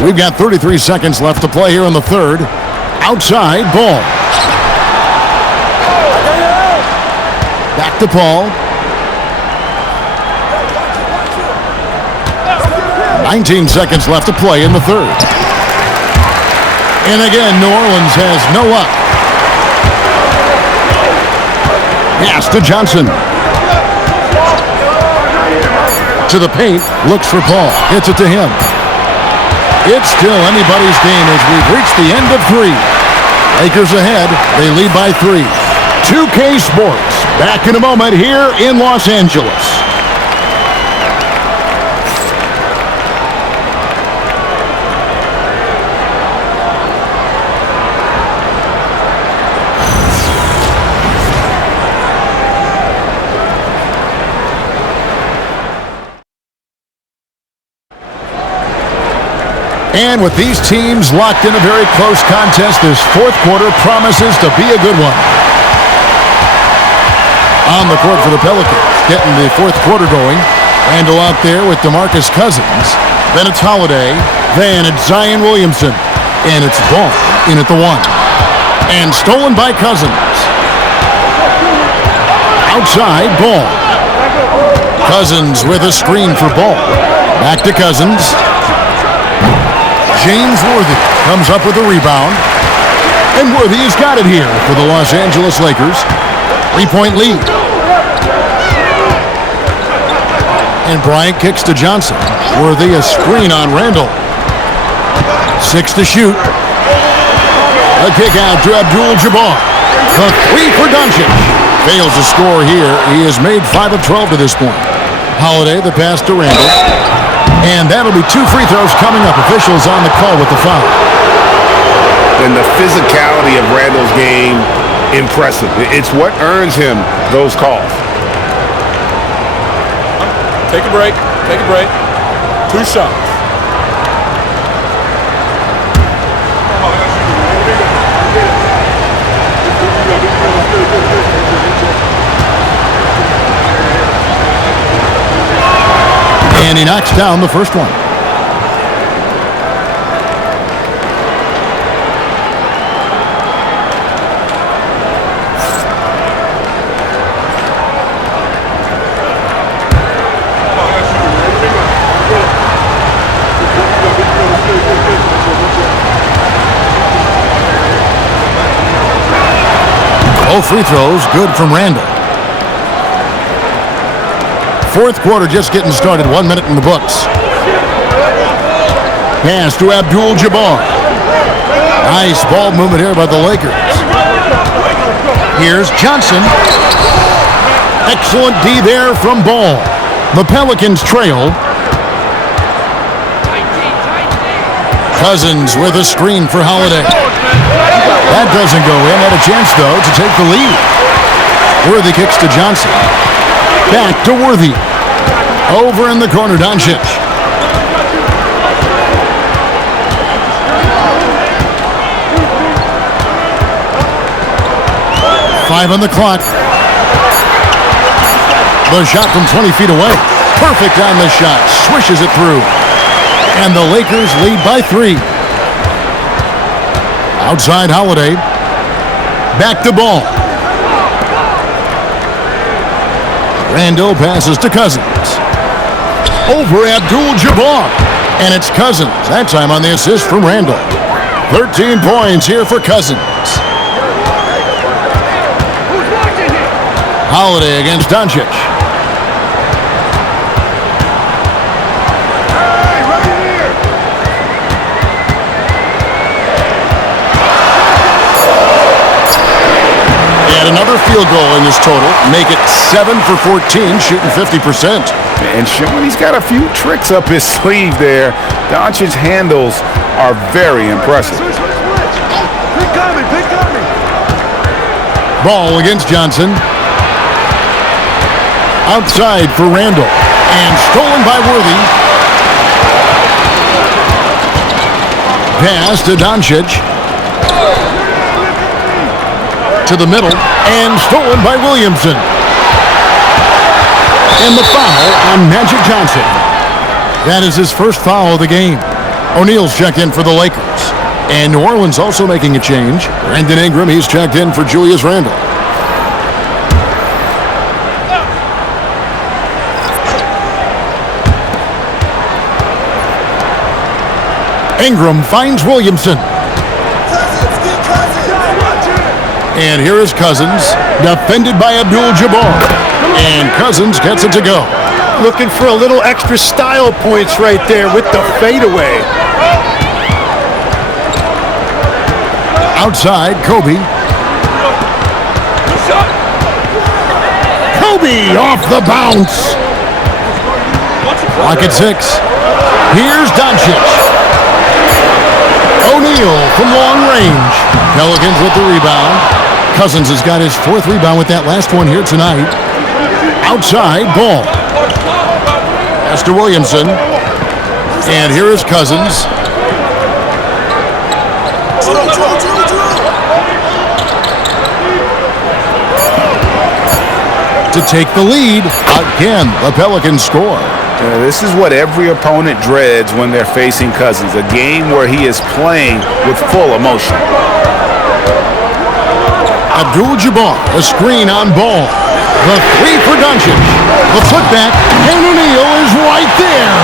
We've got 33 seconds left to play here in the third. Outside, Ball. Back to Paul. 19 seconds left to play in the third. And again, New Orleans has no luck. Pass to Johnson. To the paint, looks for Paul. Hits it to him. It's still anybody's game as we've reached the end of 3. Lakers ahead. They lead by 3. 2K Sports. Back in a moment here in Los Angeles. And with these teams locked in a very close contest, this fourth quarter promises to be a good one. On the court for the Pelicans, getting the fourth quarter going. Randall out there with DeMarcus Cousins. Then it's Holiday. Then it's Zion Williamson. And it's Ball in at the 1. And stolen by Cousins. Outside, Ball. Cousins with a screen for Ball. Back to Cousins. James Worthy comes up with a rebound. And Worthy has got it here for the Los Angeles Lakers. 3-point lead. And Bryant kicks to Johnson. Worthy a screen on Randall. 6 to shoot. A kick out to Abdul-Jabbar. The 3 for Doncic. Fails to score here. He has made 5 of 12 to this point. Holiday the pass to Randall. And that'll be 2 free throws coming up. Officials on the call with the foul. And the physicality of Randall's game, impressive. It's what earns him those calls. Take a break. Take a break. 2 shots. And he knocks down the first one. All free throws good from Randall. Fourth quarter just getting started. 1 minute in the books. Pass to Abdul-Jabbar. Nice ball movement here by the Lakers. Here's Johnson. Excellent D there from Ball. The Pelicans trail. Cousins with a screen for Holiday. That doesn't go in. Had a chance, though, to take the lead. Worthy kicks to Johnson. Back to Worthy. Over in the corner, Doncic. Five on the clock. The shot from 20 feet away. Perfect on the shot. Swishes it through. And the Lakers lead by 3. Outside Holiday. Back to Ball. Randall passes to Cousins. Over Abdul-Jabbar. And it's Cousins. That time on the assist from Randall. 13 points here for Cousins. Holiday against Doncic. And another field goal in this total. Make it 7 for 14, shooting 50%. And showing he's got a few tricks up his sleeve there. Doncic's handles are very impressive. Pick on me, pick on me. Ball against Johnson. Outside for Randall. And stolen by Worthy. Pass to Doncic. To the middle. And stolen by Williamson. And the foul on Magic Johnson. That is his first foul of the game. O'Neal's checked in for the Lakers. And New Orleans also making a change. Brandon Ingram, he's checked in for Julius Randle. Ingram finds Williamson. And here is Cousins, defended by Abdul-Jabbar. And Cousins gets it to go. Looking for a little extra style points right there with the fadeaway. Outside, Kobe. Kobe off the bounce. Clock at 6. Here's Doncic. O'Neal from long range. Pelicans with the rebound. Cousins has got his 4th rebound with that last one here tonight. Outside, Ball. Pass to Williamson. And here is Cousins. To take the lead. Again, the Pelicans score. This is what every opponent dreads when they're facing Cousins. A game where he is playing with full emotion. Abdul-Jabbar, a screen on Ball. The 3 for Doncic. The putback, and O'Neal is right there.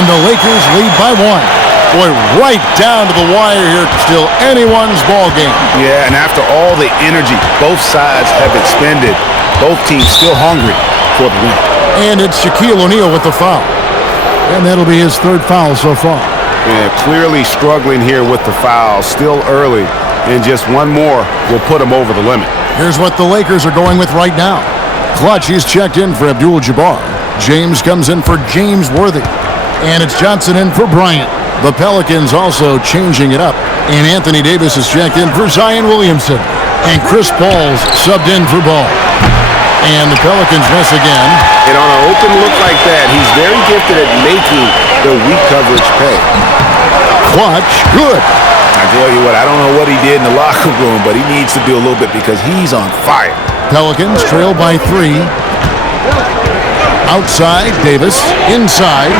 And the Lakers lead by 1. Boy, right down to the wire here. Still anyone's ball game. Yeah, and after all the energy both sides have expended, both teams still hungry for the win. And it's Shaquille O'Neal with the foul. And that'll be his 3rd foul so far. Yeah, clearly struggling here with the foul. Still early. And just one more will put him over the limit. Here's what the Lakers are going with right now. Clutch, he's checked in for Abdul-Jabbar. James comes in for James Worthy. And it's Johnson in for Bryant. The Pelicans also changing it up. And Anthony Davis is checked in for Zion Williamson. And Chris Paul's subbed in for Ball. And the Pelicans miss again. And on an open look like that, he's very gifted at making the weak coverage pay. Clutch, good. I tell you what, I don't know what he did in the locker room, but he needs to do a little bit because he's on fire. Pelicans trail by 3. Outside, Davis. Inside.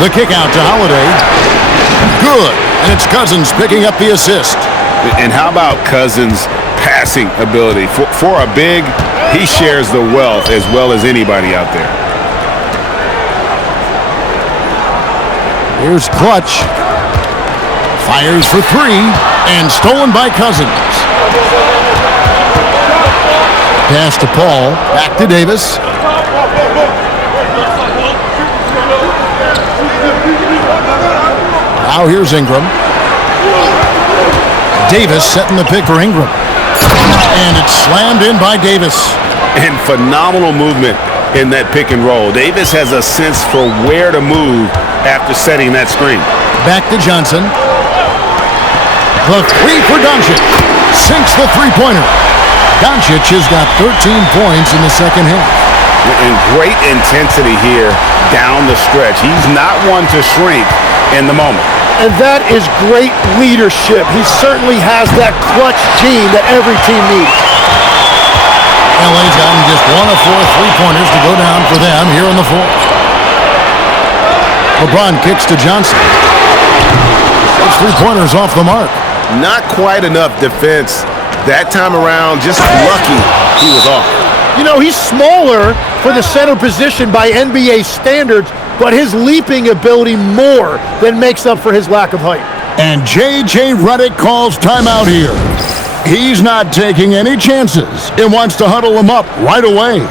The kick out to Holiday. Good. And it's Cousins picking up the assist. And how about Cousins' passing ability? For a big, he shares the wealth as well as anybody out there. Here's Clutch. Fires for 3, and stolen by Cousins. Pass to Paul, back to Davis. Now here's Ingram. Davis setting the pick for Ingram. And it's slammed in by Davis. And phenomenal movement in that pick and roll. Davis has a sense for where to move after setting that screen. Back to Johnson. The three for Doncic. Sinks the three-pointer. Doncic has got 13 points in the second half. And great intensity here down the stretch. He's not one to shrink in the moment. And that is great leadership. He certainly has that clutch gene that every team needs. LA's gotten just one of 4 three-pointers to go down for them here in the fourth. LeBron kicks to Johnson. Those three-pointers off the mark. Not quite enough defense that time around. Just lucky he was off. You know, he's smaller for the center position by NBA standards, but his leaping ability more than makes up for his lack of height. And J.J. Redick calls timeout here. He's not taking any chances and wants to huddle him up right away.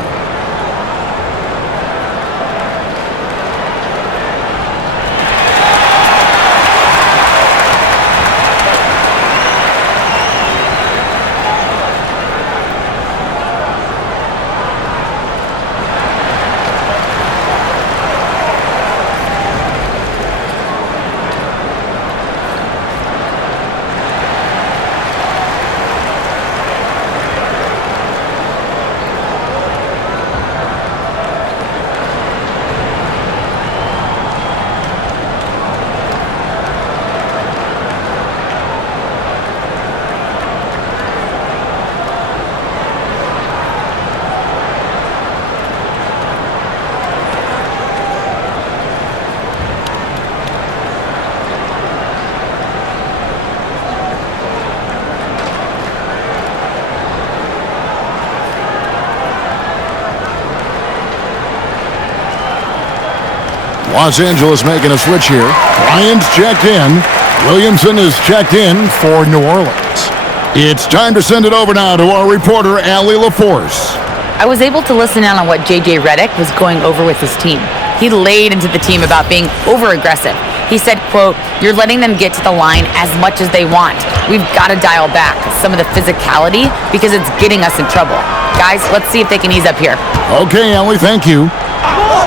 Los Angeles making a switch here. Bryant's checked in. Williamson is checked in for New Orleans. It's time to send it over now to our reporter, Allie LaForce. I was able to listen in on what J.J. Redick was going over with his team. He laid into the team about being over-aggressive. He said, quote, "You're letting them get to the line as much as they want. We've got to dial back some of the physicality because it's getting us in trouble. Guys, let's see if they can ease up here." Okay, Allie, thank you.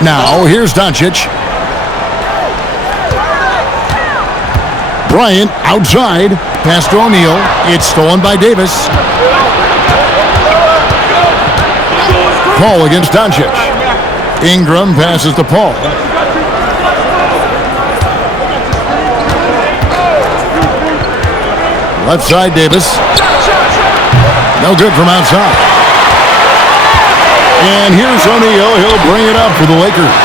Now, here's Doncic. Bryant outside. Pass to O'Neal. It's stolen by Davis. Paul against Doncic. Ingram passes to Paul. Left side, Davis. No good from outside. And here's O'Neal. He'll bring it up for the Lakers.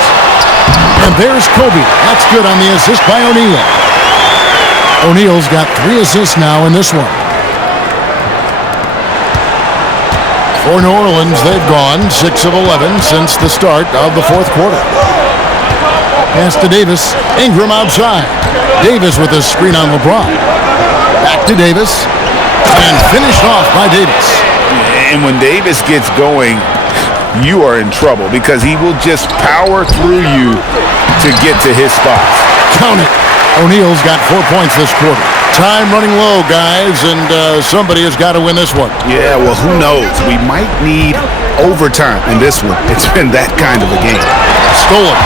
And there's Kobe. That's good on the assist by O'Neal. O'Neal's got 3 assists now in this one. For New Orleans, they've gone 6 of 11 since the start of the fourth quarter. Pass to Davis. Ingram outside. Davis with a screen on LeBron. Back to Davis. And finished off by Davis. And when Davis gets going, you are in trouble because he will just power through you to get to his spots. Count it. O'Neal's got 4 points this quarter. Time running low, guys, and somebody has got to win this one. Yeah, well, who knows? We might need overtime in this one. It's been that kind of a game. Stolen.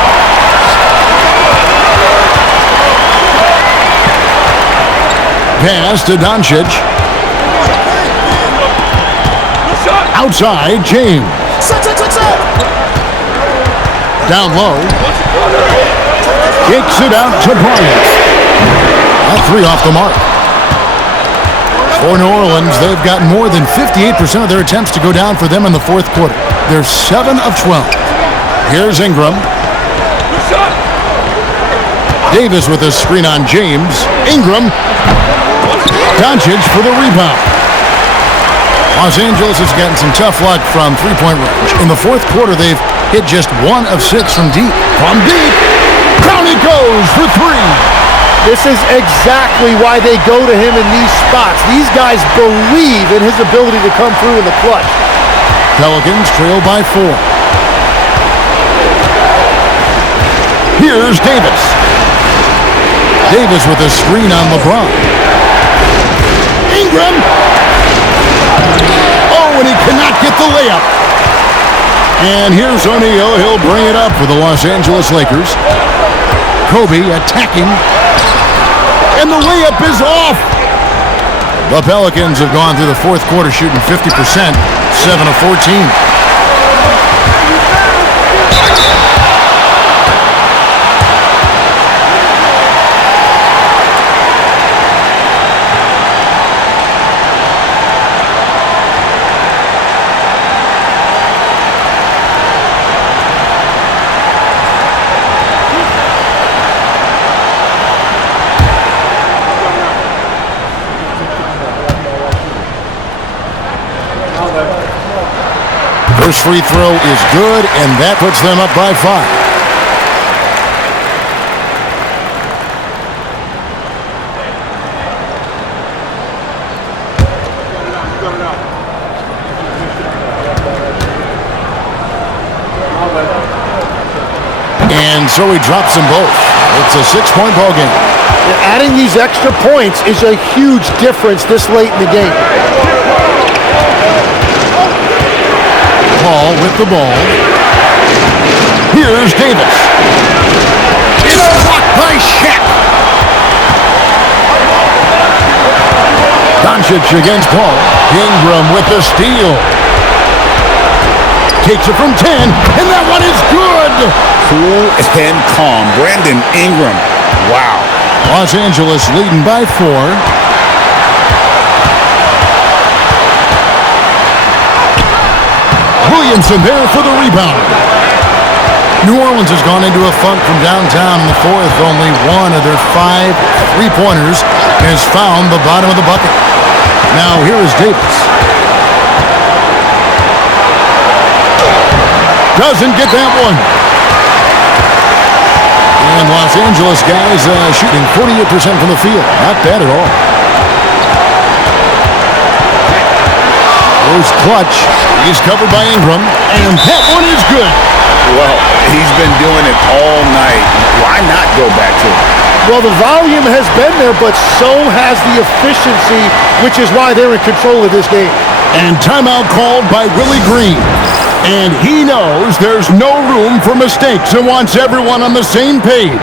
Pass to Doncic. Outside, James. Down low. Kicks it out to Bryant. That 3 off the mark. For New Orleans, they've got more than 58% of their attempts to go down for them in the fourth quarter. They're 7 of 12. Here's Ingram. Davis with a screen on James. Ingram. Doncic for the rebound. Los Angeles has gotten some tough luck from three-point range. In the fourth quarter, they've hit just 1 of 6 from deep. From deep. Down he goes for 3. This is exactly why they go to him in these spots. These guys believe in his ability to come through in the clutch. Pelicans trail by 4. Here's Davis. Davis with a screen on LeBron. Ingram. Oh, and he cannot get the layup. And here's O'Neal. He'll bring it up for the Los Angeles Lakers. Kobe attacking. And the layup is off. The Pelicans have gone through the fourth quarter shooting 50%, 7 of 14. First free throw is good, and that puts them up by 5. And so he drops them both. It's a 6-point ball game. Adding these extra points is a huge difference this late in the game. Paul with the ball. Here's Davis. It's blocked by Shaq. Doncic against Paul. Ingram with the steal. Takes it from 10, and that one is good. Cool and calm. Brandon Ingram. Wow. Los Angeles leading by 4. Williamson there for the rebound. New Orleans has gone into a funk from downtown in the fourth. Only one of their 5 3-pointers has found the bottom of the bucket. Now here is Davis. Doesn't get that one. And Los Angeles guys shooting 48% from the field. Not bad at all. There's Clutch. He's covered by Ingram. And that one is good. Well, he's been doing it all night. Why not go back to it? Well, the volume has been there, but so has the efficiency, which is why they're in control of this game. And timeout called by Willie Green. And he knows there's no room for mistakes and wants everyone on the same page.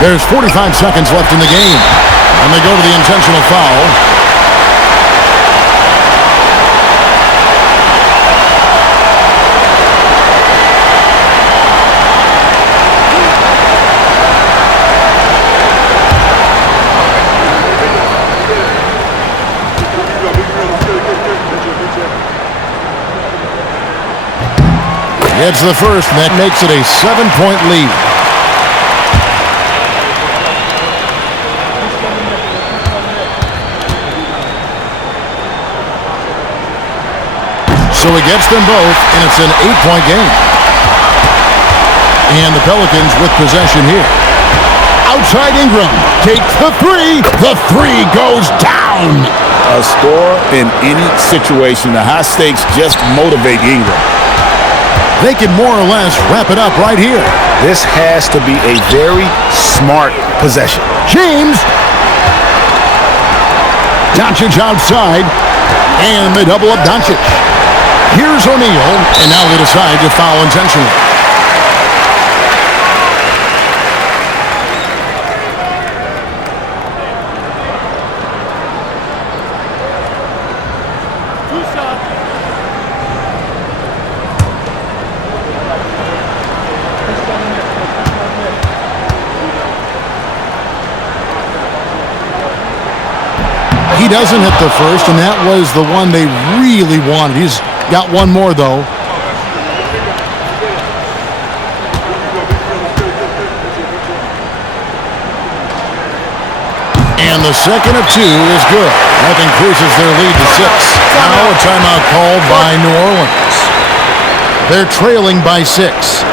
There's 45 seconds left in the game. And they go to the intentional foul. It's the first, and that makes it a 7-point lead. So he gets them both, and it's an 8-point game. And the Pelicans with possession here. Outside Ingram. Take the three. The three goes down. A score in any situation. The high stakes just motivate Ingram. They can more or less wrap it up right here. This has to be a very smart possession. James. Doncic outside. And they double up Doncic. Here's O'Neal, and now they decide to foul intentionally. He doesn't hit the first, and that was the one they really wanted. He's got one more, though. And the second of two is good. That increases their lead to 6. Now a timeout called by New Orleans. They're trailing by 6.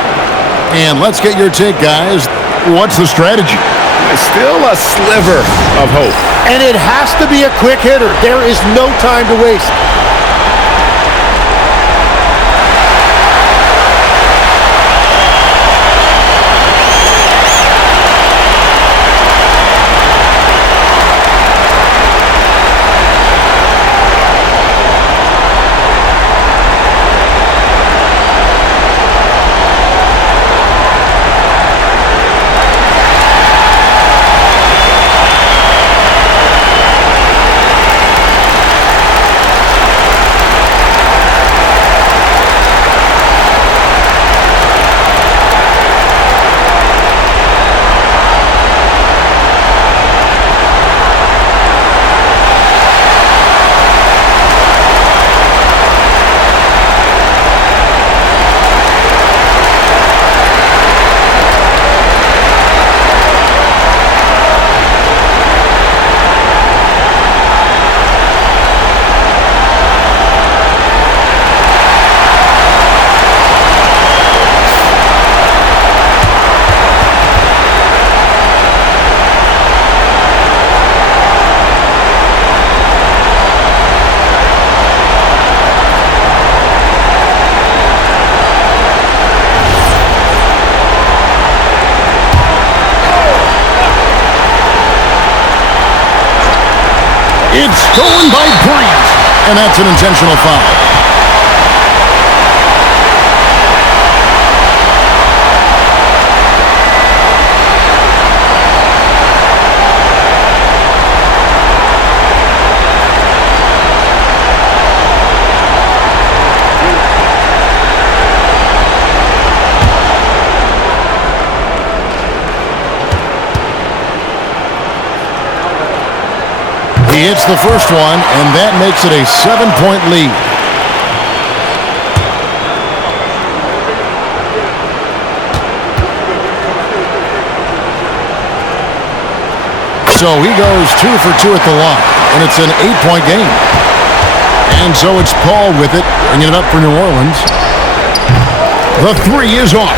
And let's get your take, guys. What's the strategy? It's still a sliver of hope. And it has to be a quick hitter. There is no time to waste. It's stolen by Bryant, and that's an intentional foul. He hits the first one, and that makes it a 7-point lead. So he goes 2 for 2 at the line, and it's an 8-point game. And so it's Paul with it, bringing it up for New Orleans. The three is off.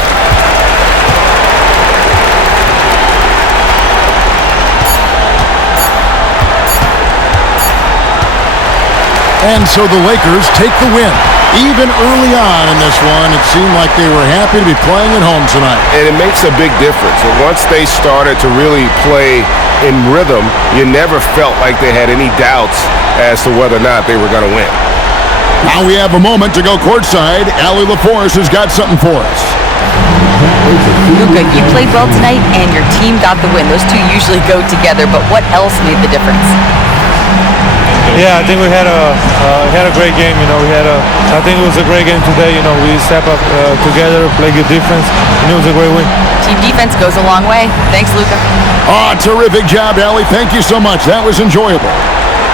And so the Lakers take the win. Even early on in this one, it seemed like they were happy to be playing at home tonight. And it makes a big difference. And once they started to really play in rhythm, you never felt like they had any doubts as to whether or not they were going to win. Now we have a moment to go courtside. Allie LaForce has got something for us. Luka, you played well tonight, and your team got the win. Those two usually go together, but what else made the difference? Yeah, I think we had a great game. I think it was a great game today. We step up together, play good defense, and it was a great win. Team defense goes a long way. Thanks, Luka. Oh, terrific job, Allie. Thank you so much. That was enjoyable.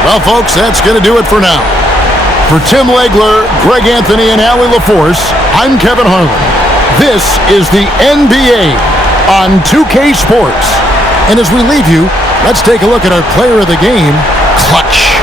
Well, folks, that's going to do it for now. For Tim Legler, Greg Anthony, and Allie LaForce, I'm Kevin Harlan. This is the NBA on 2K Sports. And as we leave you, let's take a look at our player of the game, Clutch.